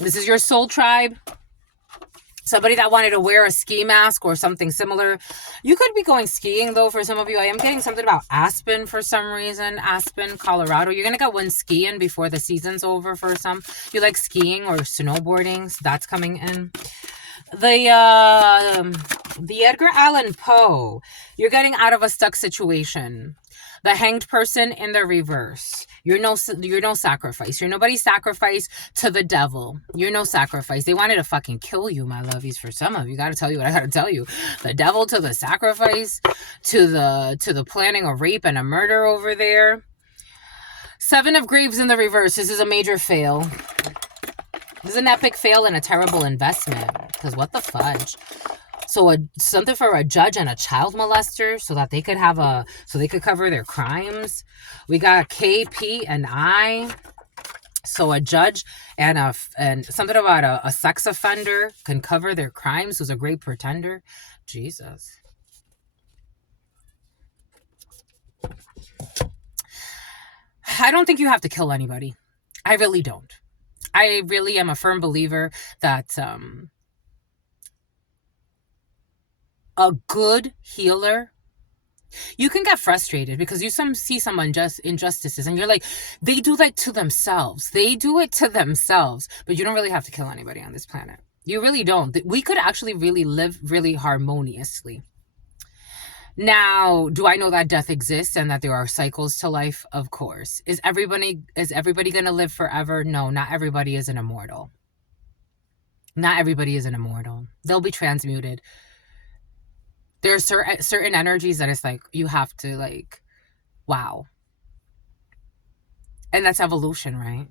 This is your soul tribe. Somebody that wanted to wear a ski mask or something similar. You could be going skiing, though, for some of you. I am getting something about Aspen for some reason. Aspen, Colorado. You're going to get one skiing before the season's over for some. You like skiing or snowboarding. So that's coming in. The Edgar Allan Poe. You're getting out of a stuck situation. The Hanged Person in the reverse. You're no sacrifice. You're nobody's sacrifice to the devil. You're no sacrifice. They wanted to fucking kill you, my lovies. For some of you, gotta tell you what I gotta tell you. The devil to the sacrifice, to the planning a rape and a murder over there. Seven of Graves in the reverse. This is a major fail. This is an epic fail and a terrible investment. Because what the fudge? So something for a judge and a child molester so that they could cover their crimes. We got K, P, and I. So a judge and something about a sex offender can cover their crimes, who's a great pretender. Jesus. I don't think you have to kill anybody. I really don't. I really am a firm believer that a good healer, you can get frustrated because you see some injustices and you're like, they do that to themselves. They do it to themselves, but you don't really have to kill anybody on this planet. You really don't. We could actually really live really harmoniously. Now, do I know that death exists and that there are cycles to life? Of course. Is everybody going to live forever? No, not everybody is an immortal. Not everybody is an immortal. They'll be transmuted. There are certain energies that it's like, you have to like, wow. And that's evolution, right?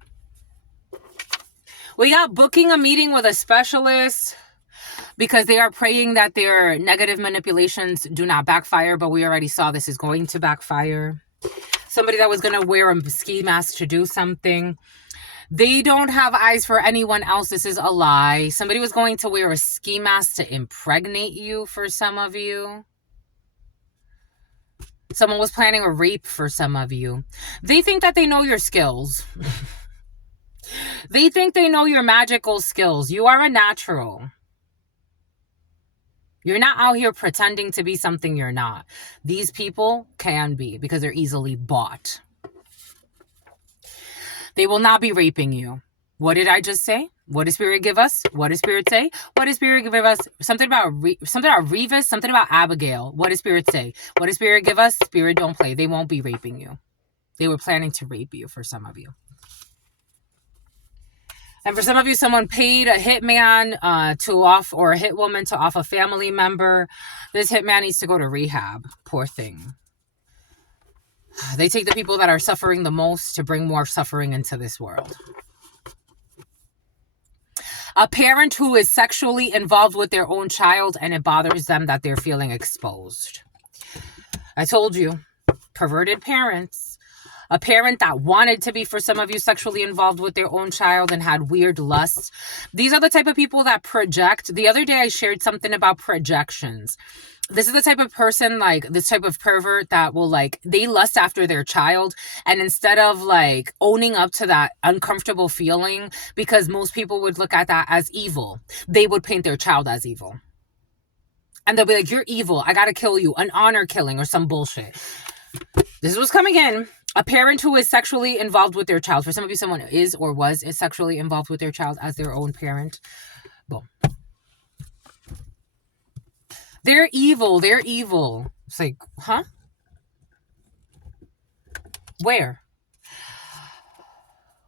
We got booking a meeting with a specialist because they are praying that their negative manipulations do not backfire, but we already saw this is going to backfire. Somebody that was going to wear a ski mask to do something. They don't have eyes for anyone else. This is a lie. Somebody was going to wear a ski mask to impregnate you for some of you. Someone was planning a rape for some of you. They think that they know your skills. They think they know your magical skills. You are a natural. You're not out here pretending to be something you're not. These people can be because they're easily bought. They will not be raping you. What did I just say? What does Spirit give us? What does Spirit say? What does Spirit give us? Something about Revis, something about Abigail. What does Spirit say? What does Spirit give us? Spirit don't play. They won't be raping you. They were planning to rape you for some of you. And for some of you, someone paid a hitman or a hitwoman to off a family member. This hitman needs to go to rehab. Poor thing. They take the people that are suffering the most to bring more suffering into this world. A parent who is sexually involved with their own child and it bothers them that they're feeling exposed. I told you, perverted parents. A parent that wanted to be, for some of you, sexually involved with their own child and had weird lusts. These are the type of people that project. The other day I shared something about projections. This is the type of person, like this type of pervert that will they lust after their child. And instead of owning up to that uncomfortable feeling, because most people would look at that as evil, they would paint their child as evil. And they'll be like, you're evil. I got to kill you. An honor killing or some bullshit. This was coming in. A parent who is sexually involved with their child. For some of you, someone is or was sexually involved with their child as their own parent. Boom. They're evil. They're evil. It's like, huh? Where?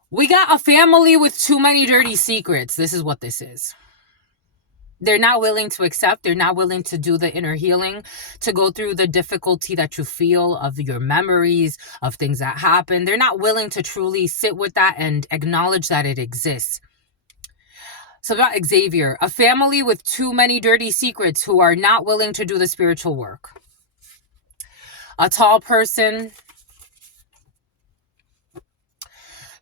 We got a family with too many dirty secrets. This is what this is. They're not willing to accept. They're not willing to do the inner healing, to go through the difficulty that you feel of your memories, of things that happen. They're not willing to truly sit with that and acknowledge that it exists. So about Xavier, a family with too many dirty secrets who are not willing to do the spiritual work. A tall person.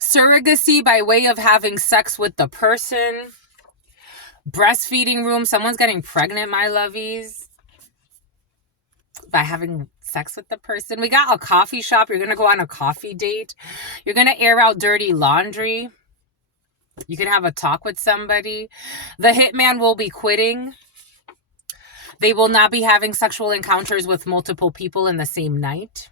Surrogacy by way of having sex with the person. Breastfeeding room. Someone's getting pregnant, my lovies, by having sex with the person. We got a coffee shop. You're going to go on a coffee date. You're going to air out dirty laundry. You can have a talk with somebody. The hitman will be quitting. They will not be having sexual encounters with multiple people in the same night.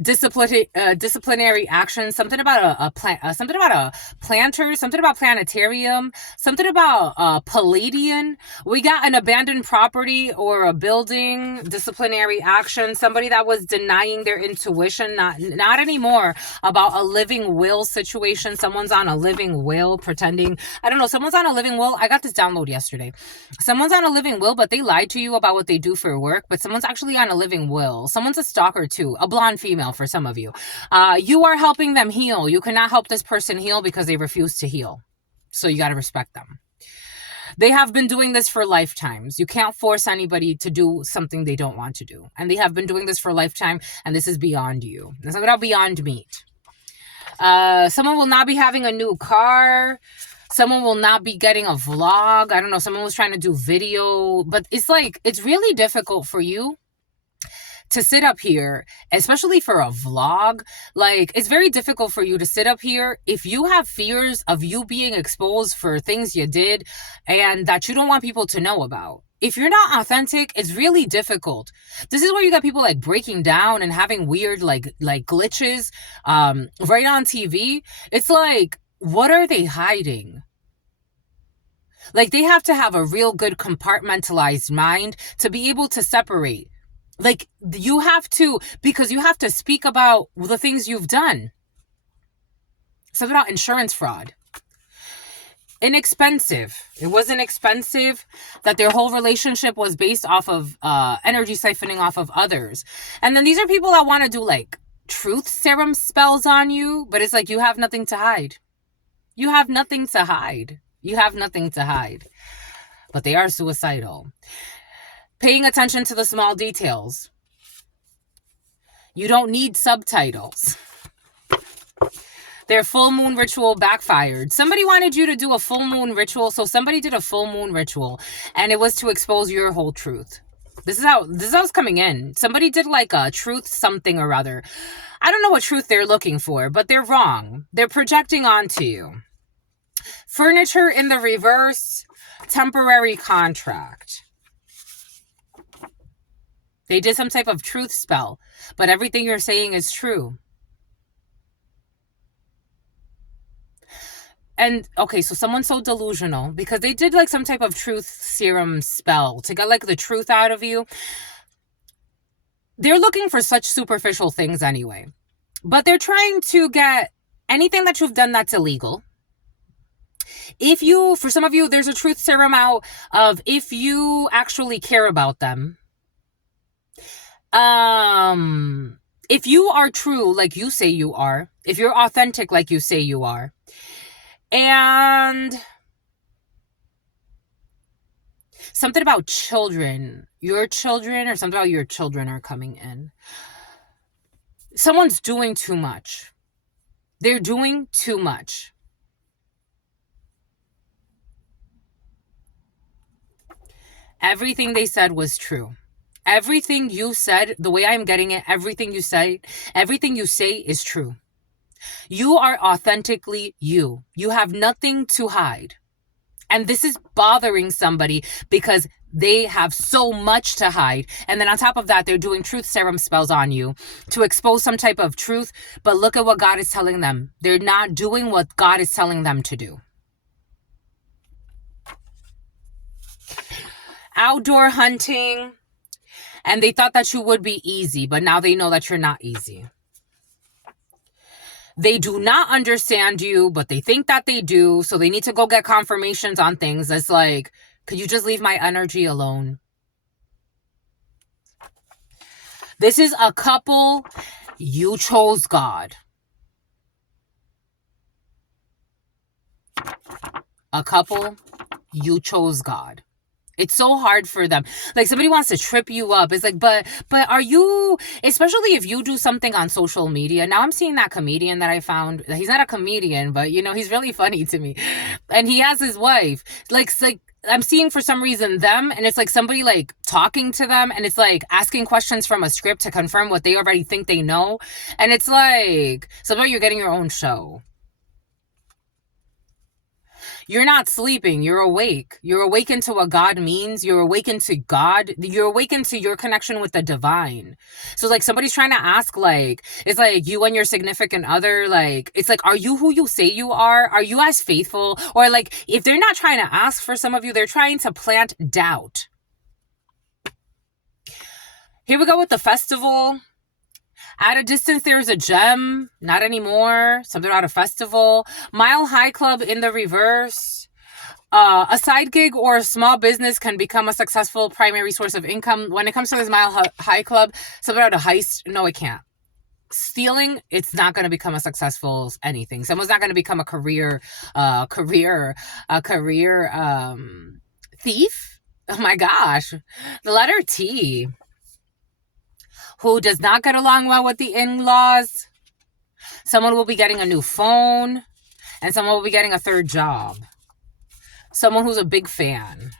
Disciplinary action, something about a planter, something about planetarium, something about Palladian. We got an abandoned property or a building, disciplinary action, somebody that was denying their intuition, not anymore, about a living will situation. Someone's on a living will pretending, I don't know, someone's on a living will. I got this download yesterday. Someone's on a living will, but they lied to you about what they do for work, but someone's actually on a living will. Someone's a stalker too, a blonde female for some of you. You are helping them heal. You cannot help this person heal because they refuse to heal. So you got to respect them. They have been doing this for lifetimes. You can't force anybody to do something they don't want to do. And they have been doing this for a lifetime, and this is beyond you. It's not beyond meat. Someone will not be having a new car. Someone will not be getting a vlog. I don't know. Someone was trying to do video. But it's really difficult for you to sit up here, especially for a vlog. It's very difficult for you to sit up here if you have fears of you being exposed for things you did and that you don't want people to know about. If you're not authentic, it's really difficult. This is where you got people breaking down and having weird glitches right on TV. It's what are they hiding? They have to have a real good compartmentalized mind to be able to separate. You have to, because you have to speak about the things you've done. Something about insurance fraud. Inexpensive. It wasn't expensive, that their whole relationship was based off of energy siphoning off of others. And then these are people that want to do truth serum spells on you, but it's you have nothing to hide. You have nothing to hide. You have nothing to hide. But they are suicidal. Paying attention to the small details. You don't need subtitles. Their full moon ritual backfired. Somebody wanted you to do a full moon ritual, so somebody did a full moon ritual, and it was to expose your whole truth. This is how it's coming in. Somebody did a truth something or other. I don't know what truth they're looking for, but they're wrong. They're projecting onto you. Furniture in the reverse. temporary contract. They did some type of truth spell, but everything you're saying is true. And okay, so someone's so delusional because they did like some type of truth serum spell to get like the truth out of you. They're looking for such superficial things anyway, but they're trying to get anything that you've done that's illegal. If you, for some of you, there's a truth serum out of if you actually care about them. If you are true like you say you are, if you're authentic like you say you are, and something about children, your children, or something about your children are coming in. Someone's doing too much. They're doing too much. Everything they said was true. Everything you said, the way I'm getting it, everything you say is true. You are authentically you. You have nothing to hide. And this is bothering somebody because they have so much to hide. And then on top of that, they're doing truth serum spells on you to expose some type of truth. But look at what God is telling them. They're not doing what God is telling them to do. Outdoor hunting. And they thought that you would be easy, but now they know that you're not easy. They do not understand you, but they think that they do. So they need to go get confirmations on things. It's like, could you just leave my energy alone? This is a couple. You chose God. A couple. You chose God. It's so hard for them. Like somebody wants to trip you up. It's like, but are you, especially if you do something on social media. Now I'm seeing that comedian that I found. He's not a comedian, but you know, he's really funny to me. And he has his wife. Like I'm seeing for some reason them, and it's like somebody like talking to them, and it's like asking questions from a script to confirm what they already think they know. And it's like, somehow you're getting your own show. You're not sleeping. You're awake. You're awakened to what God means. You're awakened to God. You're awakened to your connection with the divine. So like somebody's trying to ask, like, it's like you and your significant other, like, it's like, are you who you say you are? Are you as faithful? Or like, if they're not trying to ask for some of you, they're trying to plant doubt. Here we go with the festival. At a distance, there's a gem. Not anymore. Something about a festival. Mile High Club in the reverse. A side gig or a small business can become a successful primary source of income. When it comes to this Mile High Club, something about a heist. No, it can't. Stealing, it's not going to become a successful anything. Someone's not going to become a career thief. Oh my gosh. The letter T. Who does not get along well with the in-laws. Someone will be getting a new phone. And someone will be getting a third job. Someone who's a big fan.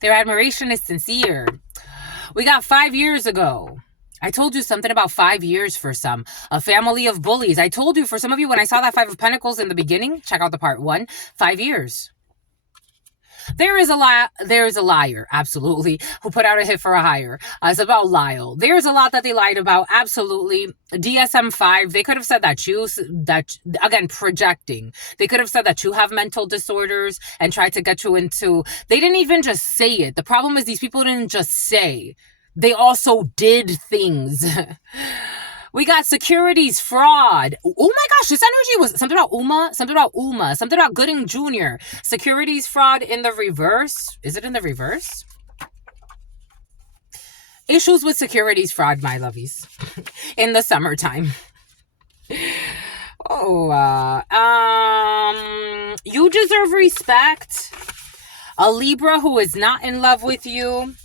Their admiration is sincere. We got 5 years ago. I told you something about 5 years for some. A family of bullies. I told you for some of you when I saw that 5 of Pentacles in the beginning, check out the part 1, 5 years. There is a liar, absolutely, who put out a hit for a hire. It's about Lyle. There's a lot that they lied about, absolutely. DSM-5, they could have said that again, projecting. They could have said that you have mental disorders and tried to get you into, they didn't even just say it. The problem is these people didn't just say, they also did things. We got securities fraud. Oh my gosh, this energy was something about Uma, something about Gooding Jr. Securities fraud in the reverse. Is it in the reverse? Issues with securities fraud, my lovies, in the summertime. You deserve respect. A Libra who is not in love with you.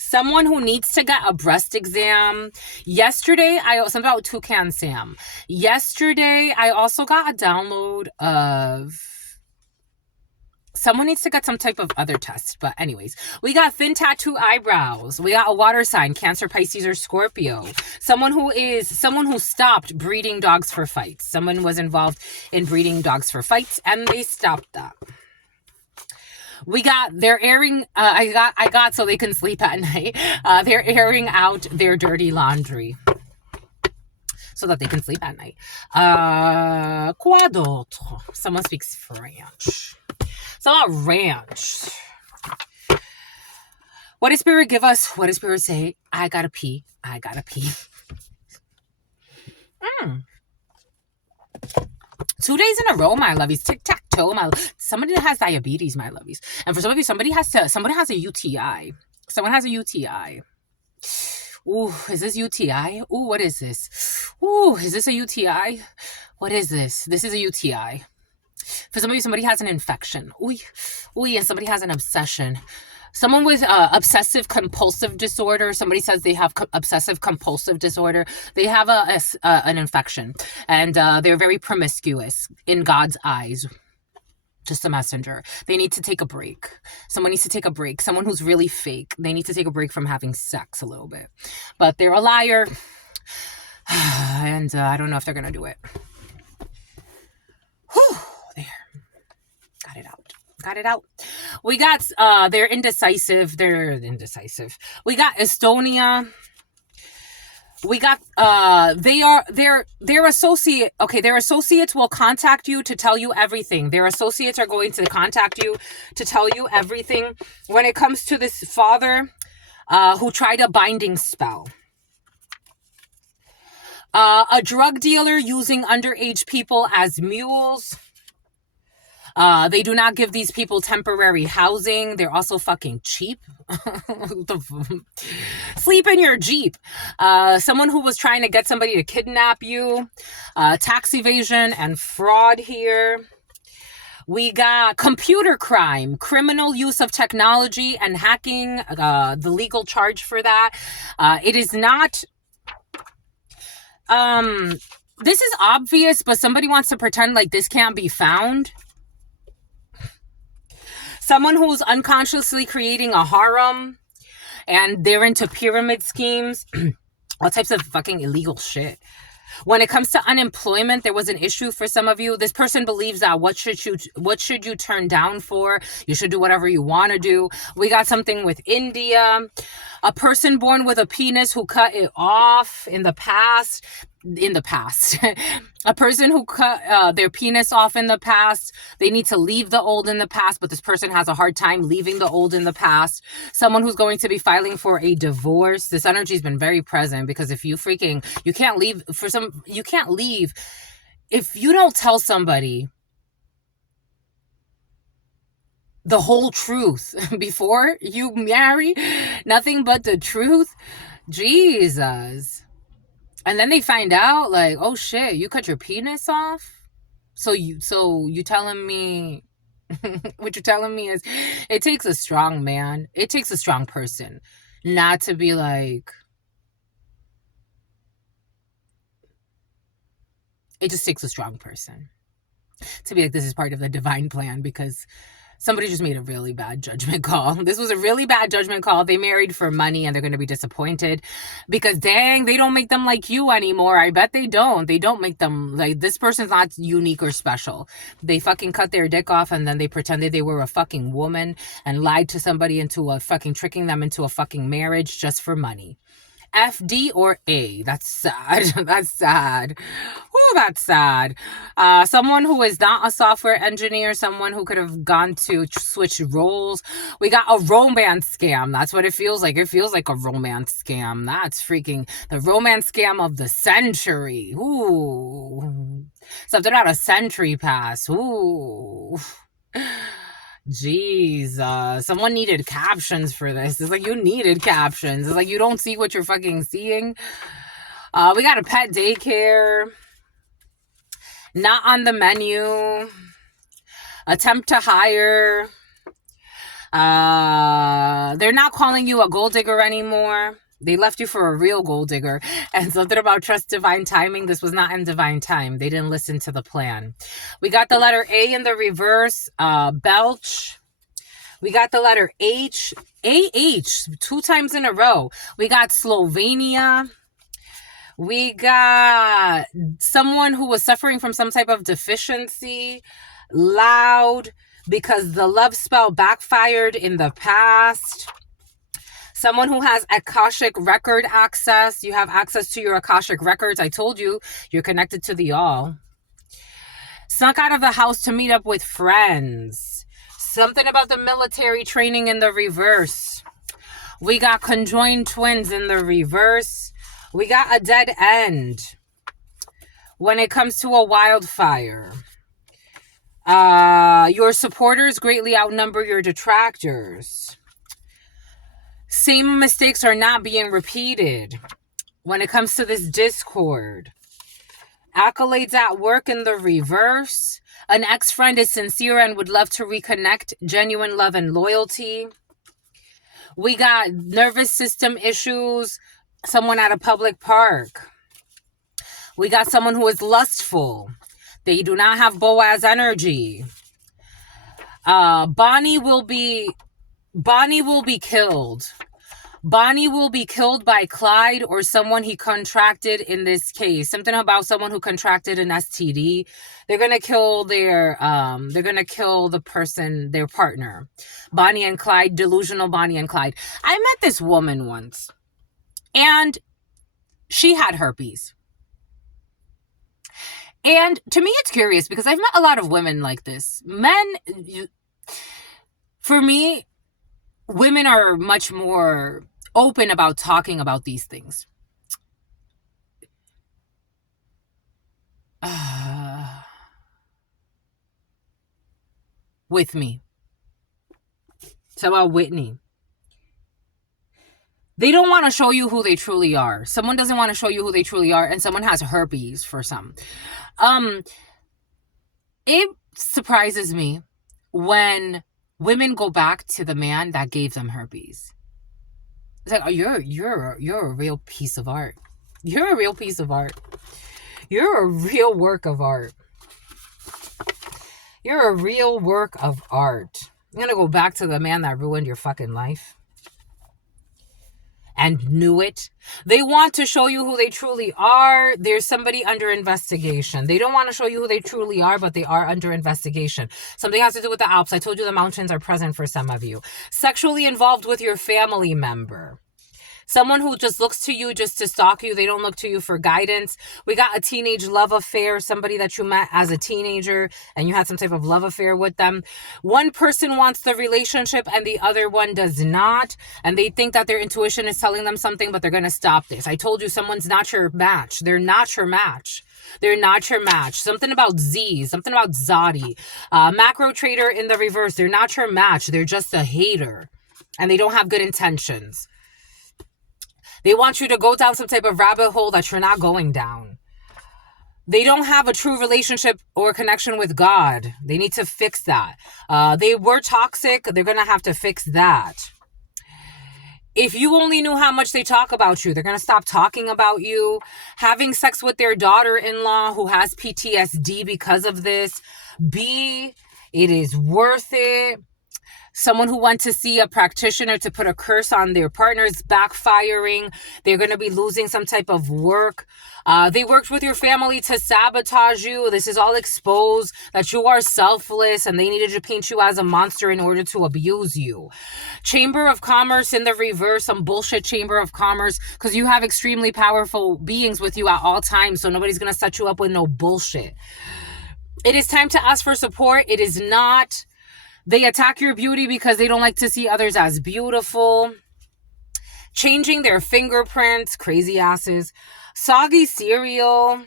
Someone who needs to get a breast exam. Yesterday, something about Toucan Sam. Yesterday, I also got a download of Someone needs to get some type of other test. But anyways, we got thin tattoo eyebrows. We got a water sign, Cancer, Pisces, or Scorpio. Someone who stopped breeding dogs for fights. Someone was involved in breeding dogs for fights and they stopped that. We got they're airing I got so they can sleep at night. They're airing out their dirty laundry so that they can sleep at night. Quoi d'autre? Someone speaks French. So ranch. What does Spirit give us? What does Spirit say? I gotta pee. I gotta pee. 2 days in a row, my lovies. Tic-tac-toe, my somebody that has diabetes, my lovies. And for some of you, somebody has a UTI. Someone has a UTI. Ooh, is this UTI? Ooh, what is this? Ooh, is this a UTI? What is this? This is a UTI. For some of you, somebody has an infection. Ooh, and somebody has an obsession. Someone with obsessive compulsive disorder. Somebody says they have obsessive compulsive disorder. They have an infection, and they're very promiscuous in God's eyes. Just a messenger. They need to take a break. Someone needs to take a break. Someone who's really fake. They need to take a break from having sex a little bit. But they're a liar, and I don't know if they're gonna do it. Whew, there. Got it out. We got they're indecisive. We got Estonia. We got their associate. Okay, their associates will contact you to tell you everything. Their associates are going to contact you to tell you everything when it comes to this father who tried a binding spell. A drug dealer using underage people as mules. They do not give these people temporary housing. They're also fucking cheap. Sleep in your Jeep. Someone who was trying to get somebody to kidnap you. Tax evasion and fraud here. We got computer crime, criminal use of technology and hacking, the legal charge for that. It is not... this is obvious, but somebody wants to pretend like this can't be found. Someone who's unconsciously creating a harem and they're into pyramid schemes, all types of fucking illegal shit. When it comes to unemployment, there was an issue for some of you. This person believes that what should you turn down for? You should do whatever you want to do. We got something with India. A person born with a penis who cut it off in the past. A person who cut their penis off in the past. They need to leave the old in the past, but this person has a hard time leaving the old in the past. Someone who's going to be filing for a divorce. This energy has been very present because if you can't leave if you don't tell somebody the whole truth before you marry, nothing but the truth. Jesus. And then they find out, like, oh shit, you cut your penis off? So you telling me, what you're telling me is, it takes a strong man. It takes a strong person not to be like, it just takes a strong person to be like, this is part of the divine plan, because somebody just made a really bad judgment call. This was a really bad judgment call. They married for money and they're going to be disappointed because dang, they don't make them like you anymore. I bet they don't. They don't make them like, this person's not unique or special. They fucking cut their dick off and then they pretended they were a fucking woman and lied to somebody into a fucking tricking them into a fucking marriage just for money. F, D, or A. That's sad. That's sad. Oh, that's sad. Someone who is not a software engineer, someone who could have gone to switch roles. We got a romance scam. That's what it feels like. It feels like a romance scam. That's freaking the romance scam of the century. Ooh. Something out of Century Pass. Ooh. Jeez, someone needed captions for this. It's like you needed captions. It's like you don't see what you're fucking seeing. We got a pet daycare. Not on the menu. Attempt to hire. They're not calling you a gold digger anymore. They left you for a real gold digger. And something about trust divine timing. This was not in divine time. They didn't listen to the plan. We got the letter A in the reverse, belch. We got the letter H, AH, 2 times in a row. We got Slovenia. We got someone who was suffering from some type of deficiency. Loud, because the love spell backfired in the past. Someone who has Akashic record access. You have access to your Akashic records. I told you, you're connected to the all. Snuck out of the house to meet up with friends. Something about the military training in the reverse. We got conjoined twins in the reverse. We got a dead end when it comes to a wildfire. Your supporters greatly outnumber your detractors. Same mistakes are not being repeated when it comes to this discord. Accolades at work in the reverse. An ex-friend is sincere and would love to reconnect. Genuine love and loyalty. We got nervous system issues. Someone at a public park. We got someone who is lustful. They do not have Boaz energy. Bonnie will be killed. Bonnie will be killed by Clyde or someone he contracted in this case. Something about someone who contracted an STD. They're gonna kill their the person, their partner. Bonnie and Clyde, delusional Bonnie and Clyde. I met this woman once, and she had herpes. And to me, it's curious because I've met a lot of women like this. Men, for me, women are much more open about talking about these things. With me. So about Whitney. They don't want to show you who they truly are. Someone doesn't want to show you who they truly are, and someone has herpes for some. It surprises me when women go back to the man that gave them herpes. It's like, oh, you're a real piece of art. You're a real piece of art. You're a real work of art. You're a real work of art. I'm gonna go back to the man that ruined your fucking life. And knew it. They want to show you who they truly are. There's somebody under investigation. They don't want to show you who they truly are, but they are under investigation. Something has to do with the Alps. I told you the mountains are present for some of you. Sexually involved with your family member. Someone who just looks to you just to stalk you. They don't look to you for guidance. We got a teenage love affair. Somebody that you met as a teenager and you had some type of love affair with them. One person wants the relationship and the other one does not. And they think that their intuition is telling them something, but they're going to stop this. I told you someone's not your match. They're not your match. They're not your match. Something about Z. Something about Zodi. Macro trader in the reverse. They're not your match. They're just a hater. And they don't have good intentions. They want you to go down some type of rabbit hole that you're not going down. They don't have a true relationship or connection with God. They need to fix that. They were toxic. They're going to have to fix that. If you only knew how much they talk about you, they're going to stop talking about you. Having sex with their daughter-in-law who has PTSD because of this. B, it is worth it. Someone who went to see a practitioner to put a curse on their partners backfiring. They're going to be losing some type of work. They worked with your family to sabotage you. This is all exposed that you are selfless and they needed to paint you as a monster in order to abuse you. Chamber of Commerce in the reverse, some bullshit Chamber of Commerce, because you have extremely powerful beings with you at all times, so nobody's going to set you up with no bullshit. It is time to ask for support. It is not. They attack your beauty because they don't like to see others as beautiful. Changing their fingerprints, crazy asses. Soggy cereal.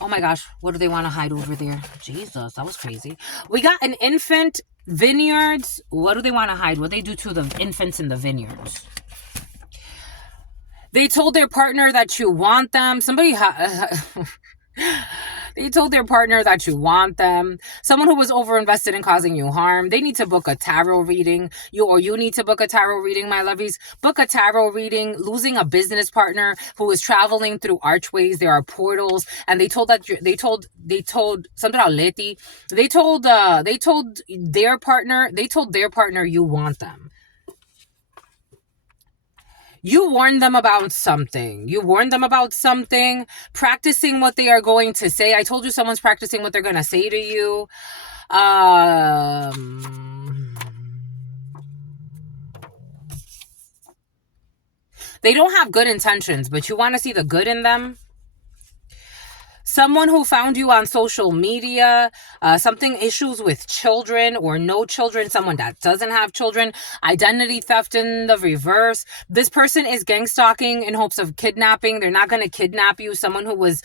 Oh my gosh, what do they want to hide over there? Jesus, that was crazy. We got an infant, vineyards. What do they want to hide? What do they do to the infants in the vineyards? They told their partner that you want them. They told their partner that you want them. Someone who was overinvested in causing you harm. They need to book a tarot reading. You need to book a tarot reading, my lovies. Book a tarot reading. Losing a business partner who is traveling through archways. There are portals, and they told something about Leti. They told their partner you want them. You warned them about something. Practicing what they are going to say. I told you someone's practicing what they're going to say to you. They don't have good intentions, but you want to see the good in them. Someone who found you on social media, something issues with children or no children, someone that doesn't have children, identity theft in the reverse. This person is gang stalking in hopes of kidnapping. They're not going to kidnap you. Someone who was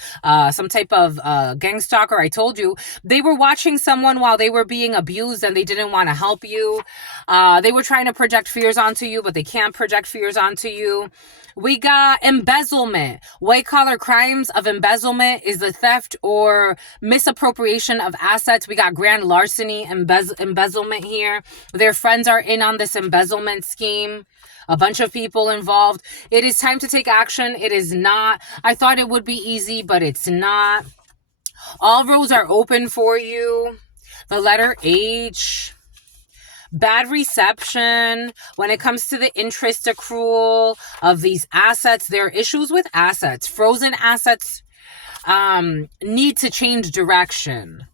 some type of gang stalker, I told you, they were watching someone while they were being abused and they didn't want to help you. They were trying to project fears onto you, but they can't project fears onto you. We got embezzlement. White collar crimes of embezzlement is the theft or misappropriation of assets. We got grand larceny, embezzlement here. Their friends are in on this embezzlement scheme. A bunch of people involved. It is time to take action. It is not. I thought it would be easy, but it's not. All roads are open for you. The letter H. Bad reception when it comes to the interest accrual of these assets. There are issues with assets. Frozen assets need to change direction.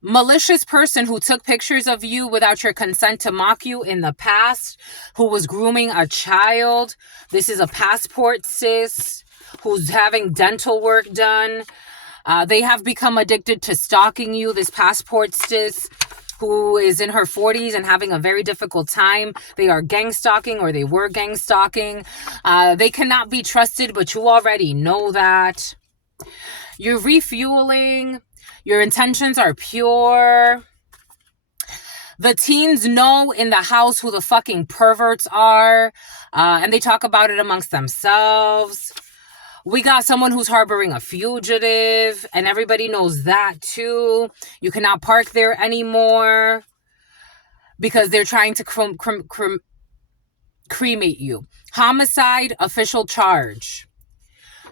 Malicious person who took pictures of you without your consent to mock you in the past, who was grooming a child. This is a passport sis who's having dental work done. They have become addicted to stalking you. This passport sis who is in her 40s and having a very difficult time. They are gang stalking, or they were gang stalking. They cannot be trusted, but you already know that. You're refueling. Your intentions are pure. The teens know in the house who the fucking perverts are, and they talk about it amongst themselves. We got someone who's harboring a fugitive, and everybody knows that too. You cannot park there anymore because they're trying to cremate you. Homicide, official charge.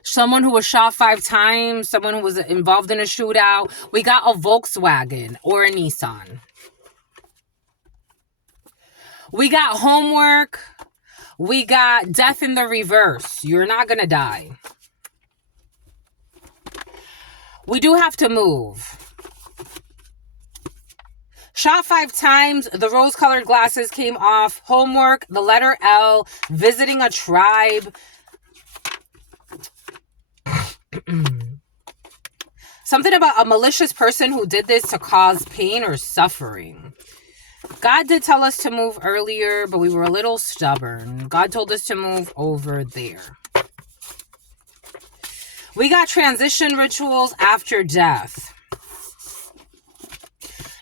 Someone who was shot 5 times, someone who was involved in a shootout. We got a Volkswagen or a Nissan. We got homework. We got death in the reverse. You're not going to die. We do have to move. Shot 5 times. The rose-colored glasses came off. Homework. The letter L. Visiting a tribe. Something about a malicious person who did this to cause pain or suffering. God did tell us to move earlier, but we were a little stubborn. God told us to move over there. We got transition rituals after death.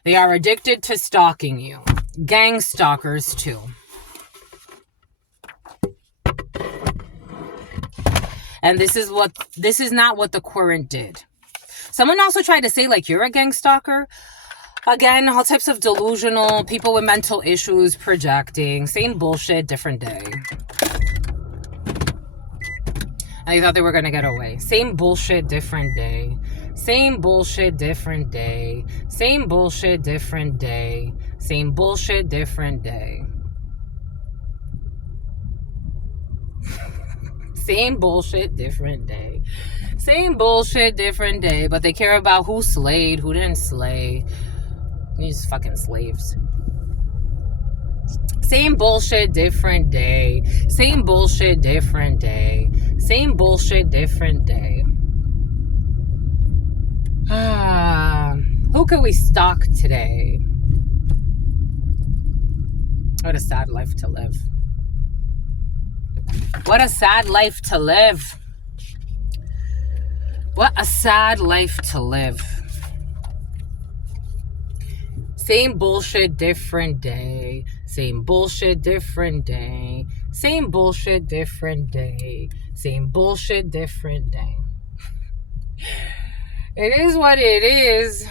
They are addicted to stalking you. Gang stalkers too. And this is not what the current did. Someone also tried to say like you're a gang stalker. Again, all types of delusional, people with mental issues, projecting. Same bullshit, different day. And they thought they were going to get away. Same bullshit, different day. Same bullshit, different day. Same bullshit, different day. Same bullshit, different day. Same bullshit, different day. Same bullshit, different day. But they care about who slayed, who didn't slay. These fucking slaves. Same bullshit, different day. Same bullshit, different day. Same bullshit, different day. Who can we stalk today? What a sad life to live. What a sad life to live. What a sad life to live. Same bullshit, different day. Same bullshit, different day. Same bullshit, different day. Same bullshit, different day. It is what it is.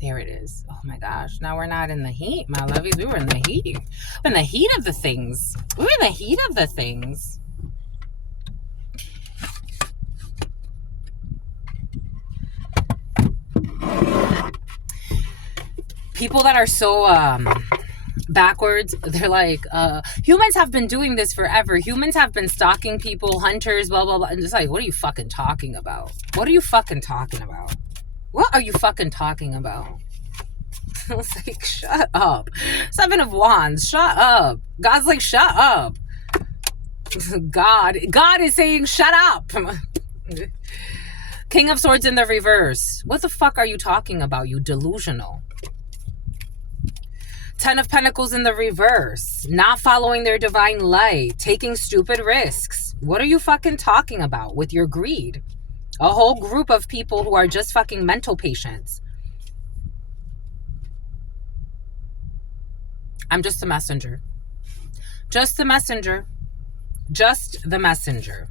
There it is. Oh my gosh. Now we're not in the heat, my lovies. We were in the heat. We're in the heat of the things. We were in the heat of the things. People that are so backwards, they're like, humans have been doing this forever. Humans have been stalking people, hunters, blah, blah, blah. And it's like, what are you fucking talking about? What are you fucking talking about? What are you fucking talking about? It's like, shut up. Seven of Wands, shut up. God's like, shut up. God is saying, shut up. King of Swords in the reverse. What the fuck are you talking about, you delusional? Ten of Pentacles in the reverse. Not following their divine light. Taking stupid risks. What are you fucking talking about with your greed? A whole group of people who are just fucking mental patients. I'm just the messenger. Just the messenger. Just the messenger.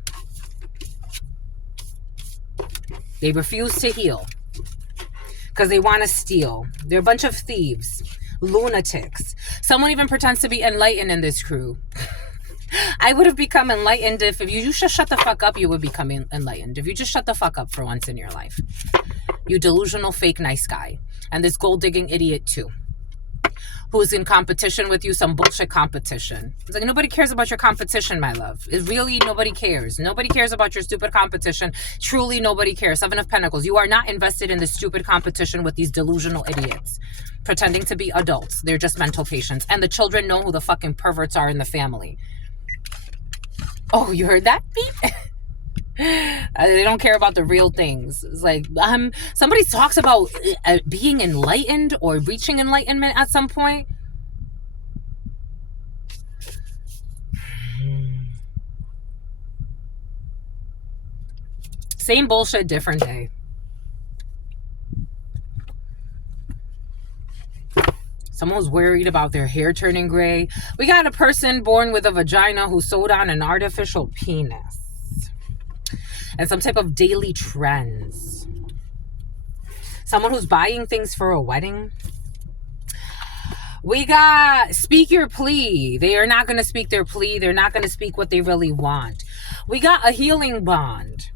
They refuse to heal because they want to steal. They're a bunch of thieves, lunatics. Someone even pretends to be enlightened in this crew. I would have become enlightened if you just shut the fuck up, you would become enlightened. If you just shut the fuck up for once in your life. You delusional, fake, nice guy. And this gold-digging idiot too. Who's in competition with you, some bullshit competition. It's like, nobody cares about your competition, my love. It really, nobody cares. Nobody cares about your stupid competition. Truly, nobody cares. Seven of Pentacles. You are not invested in this stupid competition with these delusional idiots. Pretending to be adults. They're just mental patients. And the children know who the fucking perverts are in the family. Oh, you heard that beep? They don't care about the real things. It's like, somebody talks about being enlightened or reaching enlightenment at some point. Same bullshit, different day. Someone's worried about their hair turning gray. We got a person born with a vagina who sewed on an artificial penis. And some type of daily trends. Someone who's buying things for a wedding. We got speak your plea. They are not going to speak their plea. They're not going to speak what they really want. We got a healing bond.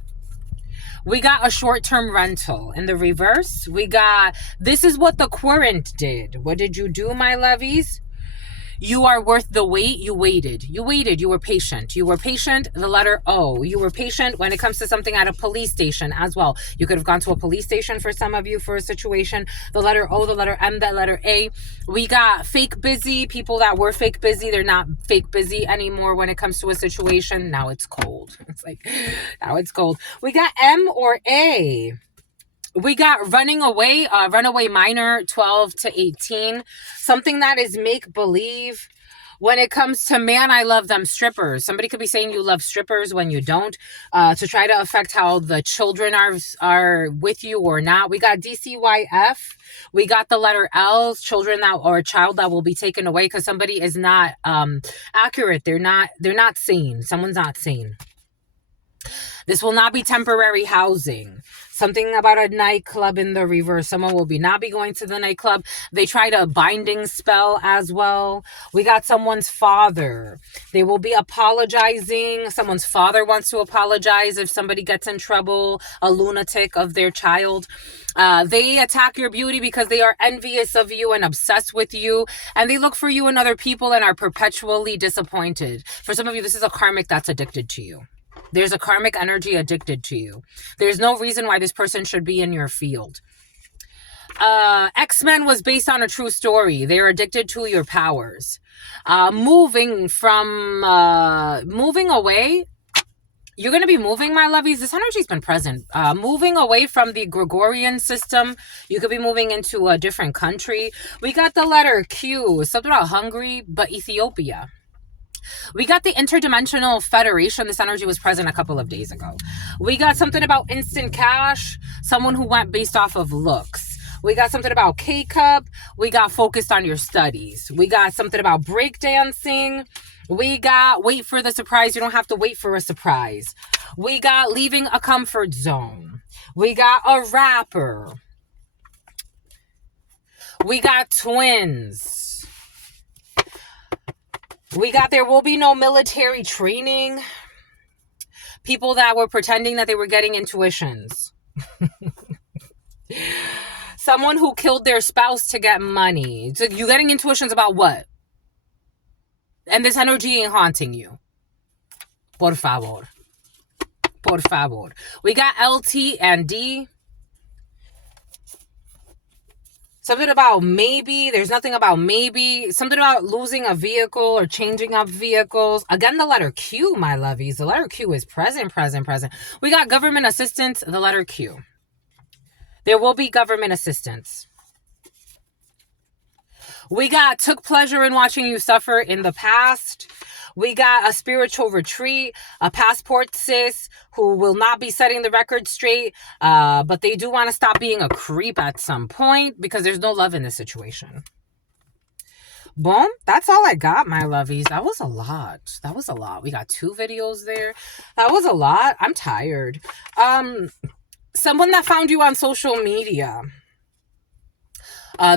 We got a short-term rental. In the reverse, we got, this is what the Querent did. What did you do, my lovies? You are worth the wait. You waited. You waited. You were patient. You were patient. The letter O. You were patient when it comes to something at a police station as well. You could have gone to a police station for some of you for a situation. The letter O, the letter M, the letter A. We got fake busy. People that were fake busy. They're not fake busy anymore when it comes to a situation. Now it's cold. It's like, now it's cold. We got M or A. We got running away, runaway minor, 12 to 18. Something that is make-believe. When it comes to man, I love them strippers. Somebody could be saying you love strippers when you don't. To try to affect how the children are with you or not. We got DCYF. We got the letter L, children that, or a child that will be taken away because somebody is not accurate. They're not sane. Someone's not sane. This will not be temporary housing. Something about a nightclub in the reverse. Someone will not be going to the nightclub. They tried a binding spell as well. We got someone's father. They will be apologizing. Someone's father wants to apologize if somebody gets in trouble. A lunatic of their child. They attack your beauty because they are envious of you and obsessed with you. And they look for you in other people and are perpetually disappointed. For some of you, this is a karmic that's addicted to you. There's a karmic energy addicted to you. There's no reason why this person should be in your field. X-Men was based on a true story. They're addicted to your powers. Moving away. You're going to be moving, my lovies. This energy's been present. Moving away from the Gregorian system. You could be moving into a different country. We got the letter Q. Something about Hungary, but Ethiopia. We got the Interdimensional Federation. This energy was present a couple of days ago. We got something about instant cash. Someone who went based off of looks. We got something about K-Cup. We got focused on your studies. We got something about breakdancing. We got wait for the surprise. You don't have to wait for a surprise. We got leaving a comfort zone. We got a rapper. We got twins. We got there will be no military training. People that were pretending that they were getting intuitions. Someone who killed their spouse to get money. So you getting intuitions about what? And this energy ain't haunting you. Por favor. Por favor. We got LT and D. Something about maybe. There's nothing about maybe. Something about losing a vehicle or changing up vehicles. Again, the letter Q, my lovies. The letter Q is present, present, present. We got government assistance, the letter Q. There will be government assistance. We got took pleasure in watching you suffer in the past. We got a spiritual retreat, a passport sis who will not be setting the record straight, but they do want to stop being a creep at some point because there's no love in this situation. Boom. That's all I got, my lovies. That was a lot. That was a lot. We got 2 videos there. That was a lot. I'm tired. Someone that found you on social media.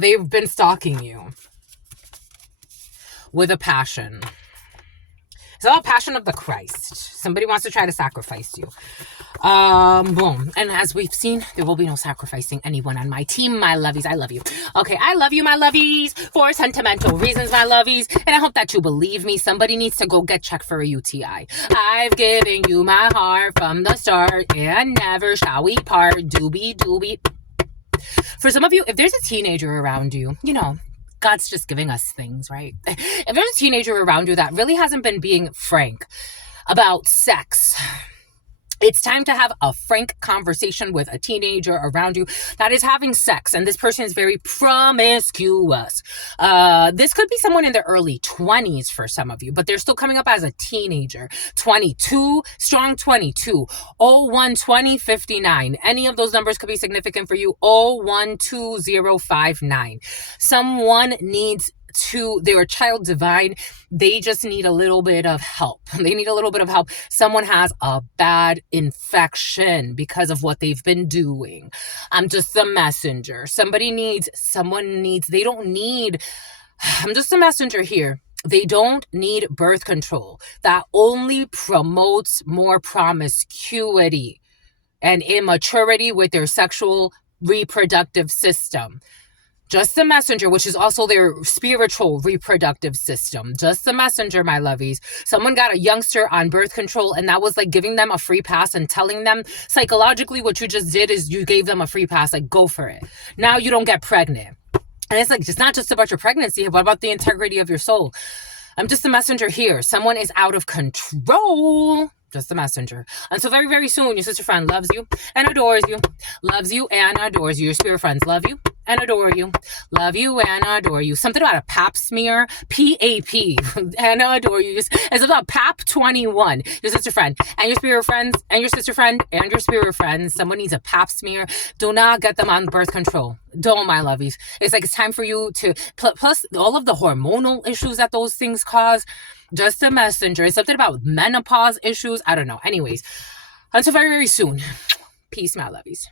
They've been stalking you with a passion. It's all passion of the Christ. Somebody wants to try to sacrifice you. Boom. And as we've seen, there will be no sacrificing anyone on my team, my lovies. I love you. Okay, I love you, my lovies, for sentimental reasons, my lovies. And I hope that you believe me. Somebody needs to go get checked for a UTI. I've given you my heart from the start, and never shall we part. Doobie, doobie. For some of you, if there's a teenager around you, you know, God's just giving us things, right? If there's a teenager around you that really hasn't been being frank about sex, it's time to have a frank conversation with a teenager around you that is having sex, and this person is very promiscuous. This could be someone in their early 20s for some of you, but they're still coming up as a teenager. 22, strong 22, 012059. Any of those numbers could be significant for you. 012059. Someone needs they're a child divine. They just need a little bit of help. They need a little bit of help. Someone has a bad infection because of what they've been doing. I'm just a messenger. I'm just a messenger here. They don't need birth control. That only promotes more promiscuity and immaturity with their sexual reproductive system. Just the messenger, which is also their spiritual reproductive system. Just the messenger, my lovies. Someone got a youngster on birth control, and that was like giving them a free pass and telling them psychologically what you just did is you gave them a free pass, like go for it. Now you don't get pregnant. And it's like, it's not just about your pregnancy, but about the integrity of your soul. I'm just a messenger here. Someone is out of control. Just a messenger. Until very, very soon, your sister friend loves you and adores you. Loves you and adores you. Your spirit friends love you and adore you. Love you and adore you. Something about a pap smear. P-A-P. And adore you. It's about Pt2. Your sister friend and your spirit friends and your sister friend and your spirit friends. Someone needs a pap smear. Do not get them on birth control. Don't, my lovies. It's like it's time for you to... Plus all of the hormonal issues that those things cause. Just a messenger. It's something about menopause issues. I don't know. Anyways, until very, very soon. Peace, my lovies.